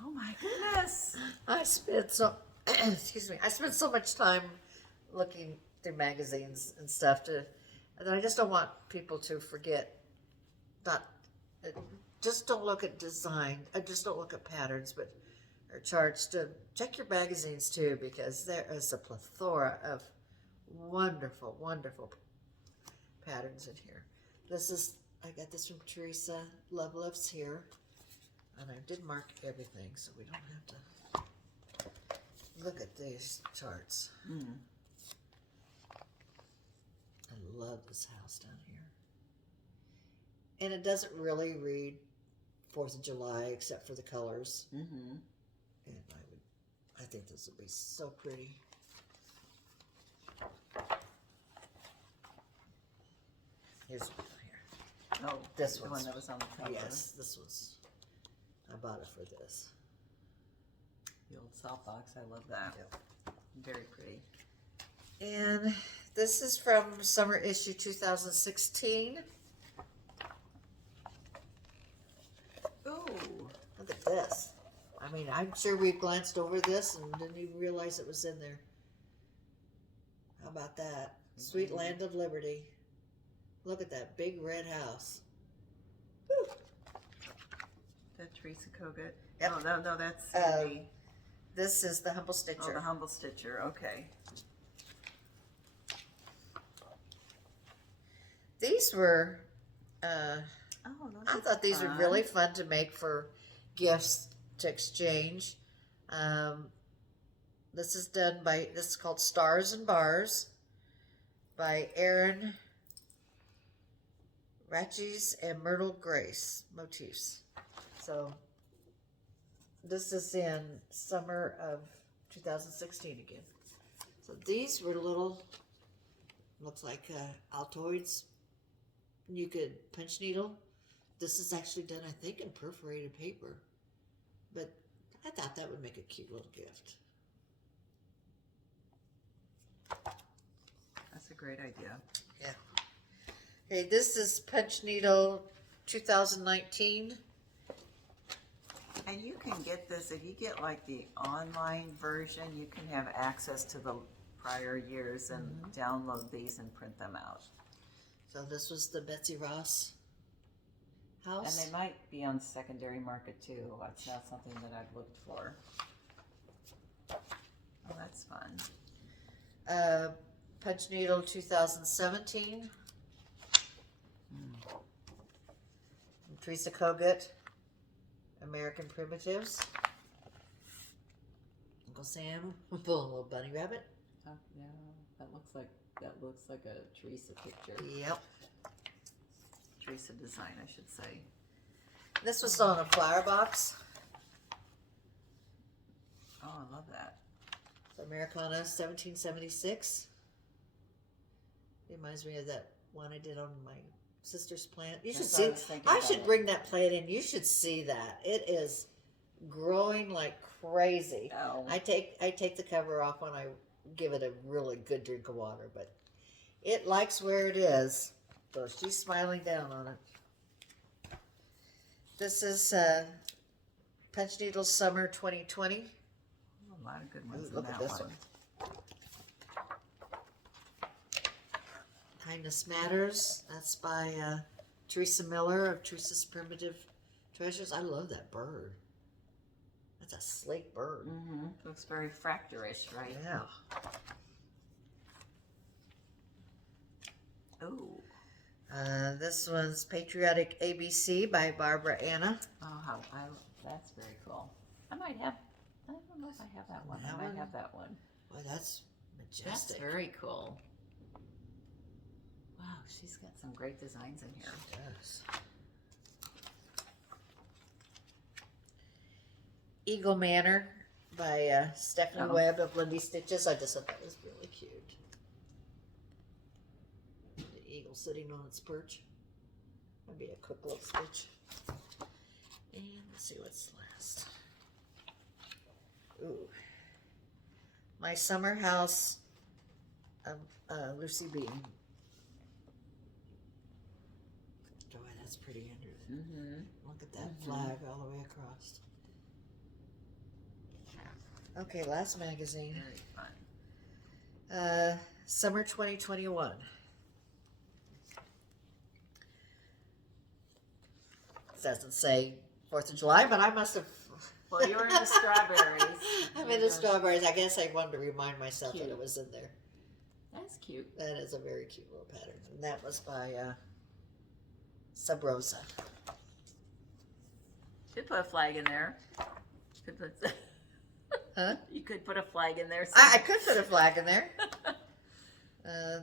Oh my goodness! I spent so excuse me. I spent so much time looking through magazines and stuff and I just don't want people to forget. Just don't look at design. Just don't look at patterns, but or charts. To check your magazines too, because there is a plethora of wonderful, wonderful patterns in here. I got this from Teresa Love's here. And I did mark everything, so we don't have to look at these charts. I love this house down here. And it doesn't really read 4th of July except for the colors. Mm-hmm. And I think this will be so pretty. Here's one here. Oh, This the one one's- that was on the cover. Yes, this was, I bought it for this. The old salt box. I love that. Yep. Very pretty. And this is from summer issue 2016. Ooh. Look at this. I mean, I'm sure we've glanced over this and didn't even realize it was in there. How about that? Sweet Land of Liberty. Look at that big red house. Woo. That Teresa Kogut. Yep. Oh, no, that's Cindy. This is the Humble Stitcher. Oh, the Humble Stitcher, okay. These were, Oh, I thought these were really fun to make for gifts to exchange. This is done by, this is called Stars and Bars by Erin Ratchis and Myrtle Grace Motifs. So this is in summer of 2016 again. So these were little, looks like Altoids. You could punch needle. This is actually done, I think, in perforated paper. But I thought that would make a cute little gift. That's a great idea. Yeah. Okay, this is Punch Needle 2019. And you can get this, if you get like the online version, you can have access to the prior years and download these and print them out. So this was the Betsy Ross house. And they might be on secondary market too. That's not something that I've looked for. Oh, that's fun. Punch Needle 2017. Teresa Kogut, American Primitives. Uncle Sam, pulling a little bunny rabbit. Oh, yeah, that looks like a Teresa picture. Yep. Teresa design, I should say. This was on a flower box. Oh, I love that. Americana 1776. Reminds me of that one I did on my sister's plant. You should That's what I see. was thinking I about should it. bring that plant in. You should see that. It is growing like crazy. Oh. I take the cover off when I give it a really good drink of water, but it likes where it is. So she's smiling down on it. This is Punch Needle Summer 2020. A lot of good ones Ooh, in look that at this one. Kindness Matters. That's by Teresa Miller of Teresa's Primitive Treasures. I love that bird. That's a sleek bird. Mm-hmm. Looks very fractorish, right? Yeah. Ooh. This one's Patriotic ABC by Barbara Anna. Oh, that's very cool. I don't know if I have that one. That I might one? have that one. Well, that's That's majestic. very cool. Wow, she's got some great designs in here. Yes. Eagle Manor by Stephanie Oh. Webb of Lindy Stitches. I just thought that was really cute. The eagle sitting on its perch. That'd be a quick little stitch. And let's see what's last. Ooh. My Summer House, Lucy Bean. Boy, that's pretty under there. Mm-hmm. Look at that flag all the way across. Okay, last magazine. Very fun. Summer 2021. It doesn't say 4th of July, but I must have. Well, you're into strawberries. I'm into strawberries. I guess I wanted to remind myself that it was in there. That's cute. That is a very cute little pattern. And that was by Sub Rosa. Could put a flag in there. Could put. Huh? You could put a flag in there. I could put a flag in there.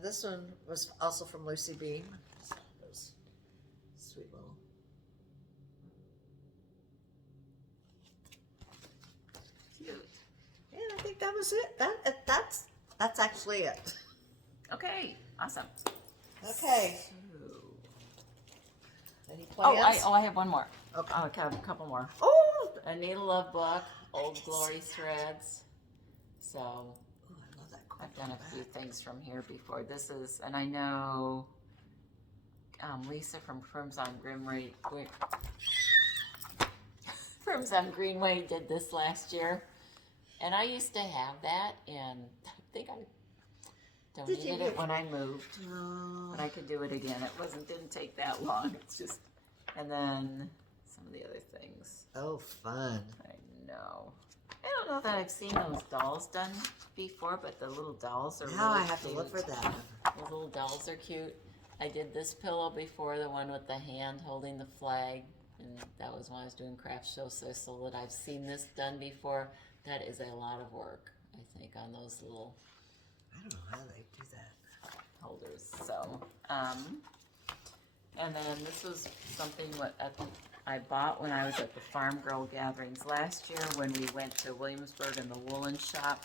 This one was also from Lucy Beam. Those sweet little. Cute. Yeah, I think that was it. That's actually it. Okay. Awesome. Okay. So- Any plans? I have one more. Okay. I have a couple more. Oh, A Needl Love book, Old Glory Threads. So ooh, I love that. I've done a few things from here before. This is, and I know Lisa from Crimson Greenway, Crimson Greenway did this last year, and I used to have that, and I think I Did you donated get- it when I moved, Oh, but I could do it again. It didn't take that long. It's just, and then some of the other things. oh, fun. I know. I don't don't know that I've seen those dolls done before, but the little dolls are Now really I have to cute. look for that. Those little dolls are cute. I did this pillow before, the one with the hand holding the flag, and that was when I was doing craft shows, so I sold it. I've seen this done before. That is a lot of work, I think, on those little I don't know how they do that. holders. So, and then this was something I bought when I was at the Farm Girl gatherings last year when we went to Williamsburg in the woolen shop.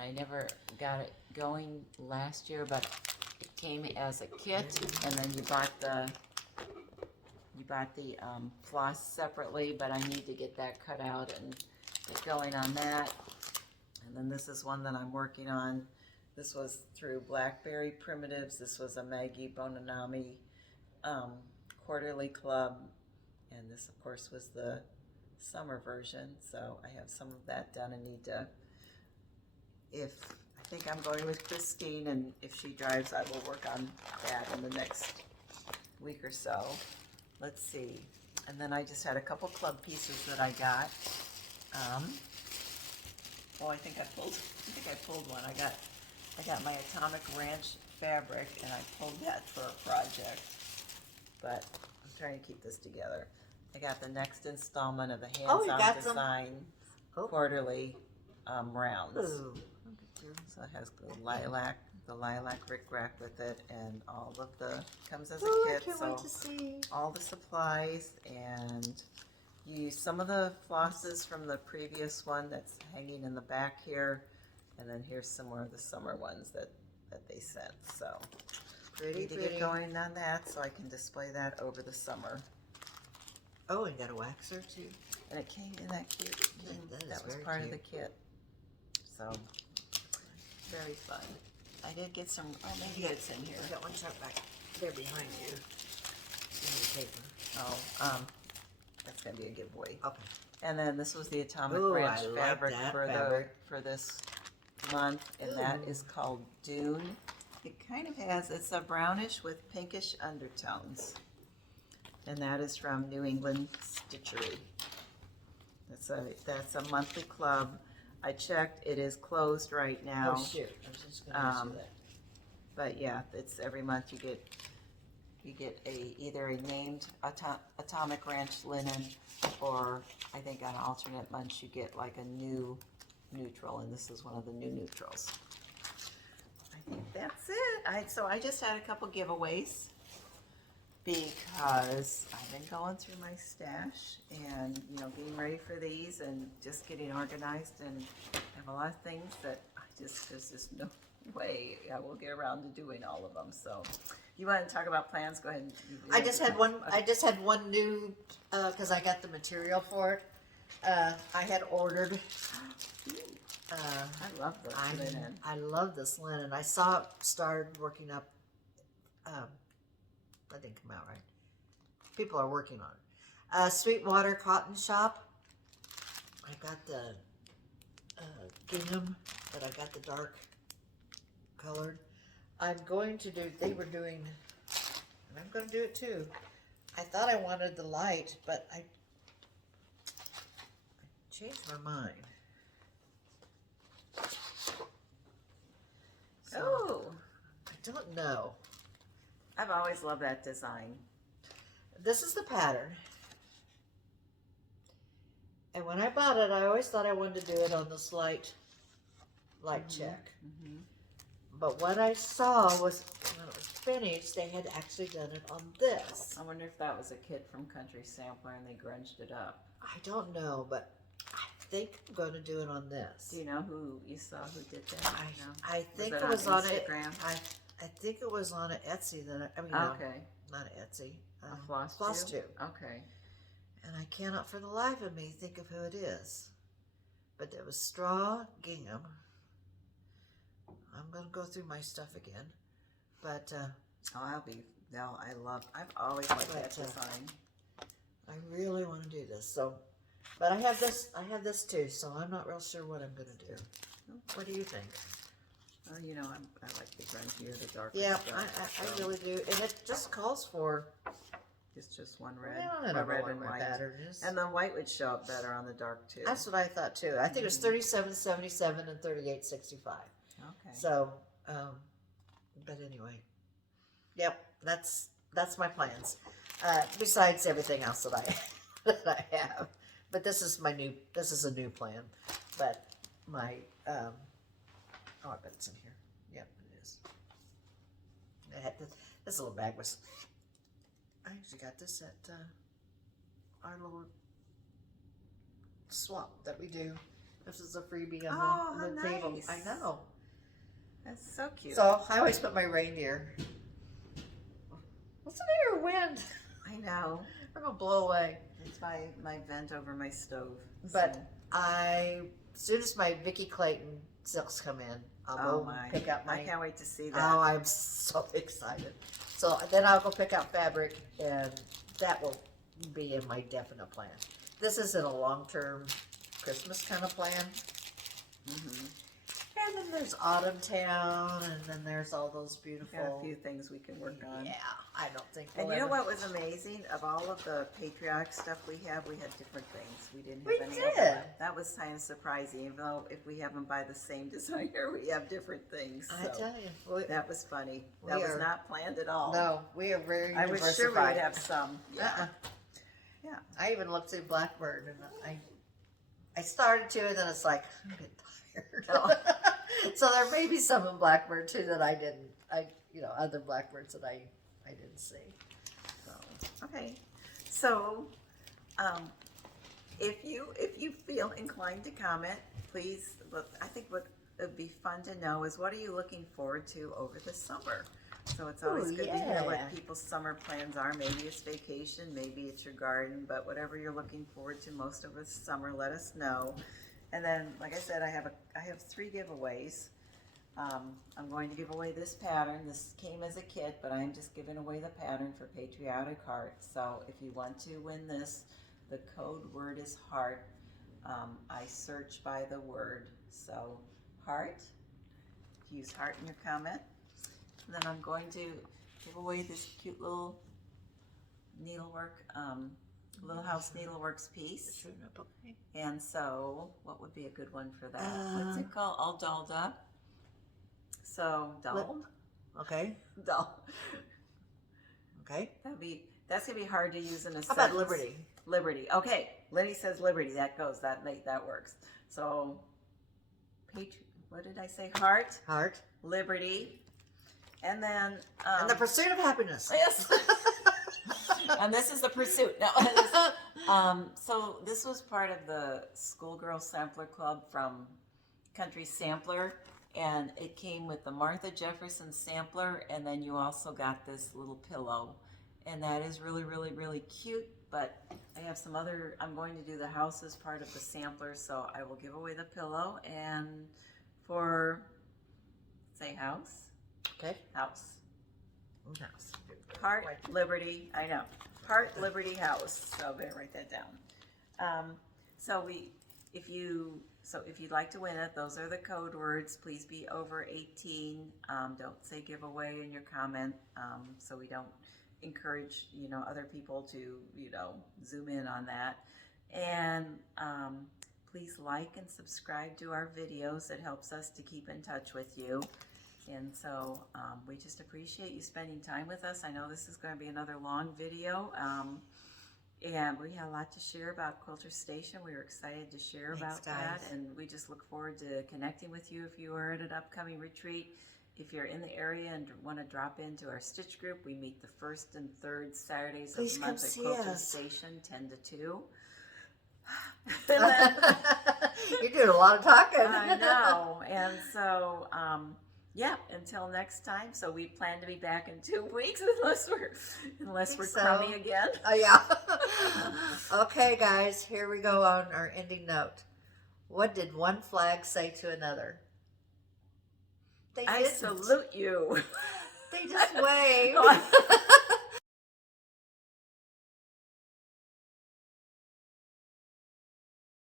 I never got it going last year, but it came as a kit, and then you bought the floss separately, but I need to get that cut out and get going on that. And then this is one that I'm working on. This was through Blackberry Primitives. This was a Maggie Bonanami quarterly club, and this of course was the summer version, so I have some of that done and need to, I think I'm going with Christine, and if she drives I will work on that in the next week or so. Let's see. And then I just had a couple club pieces that I got. I think I pulled one. I got my Atomic Ranch fabric, and I pulled that for a project, but I'm trying to keep this together. I got the next installment of the Hands-On Design quarterly rounds. Ooh. So it has the lilac rickrack with it, and all of comes as a Oh, kit. I can't So wait to see. all the supplies, and use some of the flosses from the previous one that's hanging in the back here, and then here's some more of the summer ones that they sent. So Pretty, to get going on that so I can display that over the summer. Oh, and got a waxer too. And it came in that cute. That was very part cute. of the kit. So very fun. I did get some. Oh, maybe it's in here. I got one tucked back there behind you. In the paper. Oh, that's gonna be a giveaway. Okay. And then this was the Atomic Ooh, Ranch I like fabric that for fabric. for this month, and that Ooh. is called Dune. It kind of has, it's a brownish with pinkish undertones, and that is from New England Stitchery. That's a monthly club. I checked; it is closed right now. Oh shoot! I was just going to ask you that. But yeah, it's every month you get either a named Atomic Ranch linen, or I think on alternate months you get like a new neutral, and this is one of the new neutrals. I think that's it. So I just had a couple giveaways because I've been going through my stash and getting ready for these and just getting organized, and I have a lot of things that there's just no way I will get around to doing all of them. So you want to talk about plans? Go ahead. I just had one new because I got the material for it. I had ordered. I love this linen. I love this linen. I saw it started working up. That didn't come out right. People are working on it. Sweetwater Cotton Shop. I got the gingham, but I got the dark colored. I'm going to do, they were doing, and I'm going to do it too. I thought I wanted the light, but I changed my mind. So, Oh, I don't know. I've always loved that design. This is the pattern. And when I bought it, I always thought I wanted to do it on this light check. Mm-hmm. But what I saw was, when it was finished, they had actually done it on this. I wonder if that was a kid from Country Sampler and they grunged it up. I don't know, but I think I'm going to do it on this. Do you know who you saw who did that? I think Was it was on it. Instagram? I think it was on an Etsy that I mean, Okay. no, not Etsy. A FlossTube? FlossTube. Okay. And I cannot for the life of me think of who it is. But it was straw gingham. I'm going to go through my stuff again. But I've always liked that design. I really want to do this. So, but I have this too, so I'm not real sure what I'm going to do. What do you think? Well, I like the grungier, the darker Yeah, stuff. I really do. And it just calls for It's just one red. Well, I or don't know red what and my white. pattern is. And the white would show up better on the dark too. That's what I thought too. I think it was 37.77 and 38.65. Okay. So, but anyway, yep, that's my plans. Besides everything else that I that I have, but this is a new plan. But my oh, I bet it's in here. Yep, it is. I had this little bag was. I actually got this at our little swap that we do. This is a freebie on the table. nice. I know. That's so cute. So I always put my reindeer. What's the matter with wind? I know. I'm gonna blow away. It's my vent over my stove. But so. as soon as my Vicky Clayton silks come in, I'll go pick up my. I can't wait to see that. Oh, I'm so excited. So then I'll go pick out fabric, and that will be in my definite plan. This isn't a long-term Christmas kind of plan. Mm-hmm. And then there's Autumn Town, and then there's all those beautiful. Got a few things we can work on. Yeah, I don't think. And we'll you know ever- what was amazing? Of all of the patriotic stuff we had different things. We didn't have We any did. overlap. That was kind of surprising, even though if we have them by the same designer, we have different things. I So tell you, that was funny. We That was are- not planned at all. no, we are very I was sure diversified. we'd have some. Yeah. Uh-uh. Yeah. I even looked through Blackbird, and I started to, and then it's like I'm getting tired. Oh. So there may be some in Blackbird too that I didn't. Other Blackbirds that I didn't see. So, okay. So, if you feel inclined to comment, please. I think what would be fun to know is what are you looking forward to over the summer. So it's always Ooh, good to hear what yeah. people's summer plans are. Maybe it's vacation, maybe it's your garden, but whatever you're looking forward to most of the summer, let us know. And then, like I said, I have 3 giveaways. I'm going to give away this pattern. This came as a kit, but I'm just giving away the pattern for Patriotic Heart. So if you want to win this, the code word is heart. I search by the word. So heart, use heart in your comment. And then I'm going to give away this cute little needlework, Little House Needleworks piece. And so, what would be a good one for that? What's it called? All dolled up. So, doll. Okay. Doll. Okay. That's gonna be hard to use in a sentence. How about Liberty? Liberty. Okay. Lenny says Liberty. That goes. That works. So, what did I say? Heart. Heart. Liberty. And then. And the pursuit of happiness. Yes. And this is the pursuit. No. So this was part of the Schoolgirl Sampler Club from Country Sampler, and it came with the Martha Jefferson sampler, and then you also got this little pillow, and that is really, really, really cute. But I have some other. I'm going to do the house as part of the sampler, so I will give away the pillow and for say house. Okay. House. House. Heart, Liberty, I know. Heart, Liberty, House. So I better write that down. If you'd like to win it, those are the code words. Please be over 18. Don't say giveaway in your comment, so we don't encourage other people to zoom in on that. And please like and subscribe to our videos. It helps us to keep in touch with you. And so we just appreciate you spending time with us. I know this is going to be another long video, and we had a lot to share about Quilter Station. We were excited to share about that, and we just look forward to connecting with you if you are at an upcoming retreat. If you're in the area and want to drop into our Stitch group, we meet the 1st and 3rd Saturdays of the month at Quilter Station, 10 to 2. You're doing a lot of talking. I know, and so yeah, until next time. So we plan to be back in 2 weeks unless we're crummy again. Oh yeah. Okay, guys, here we go on our ending note. What did one flag say to another? I salute you. They just waved.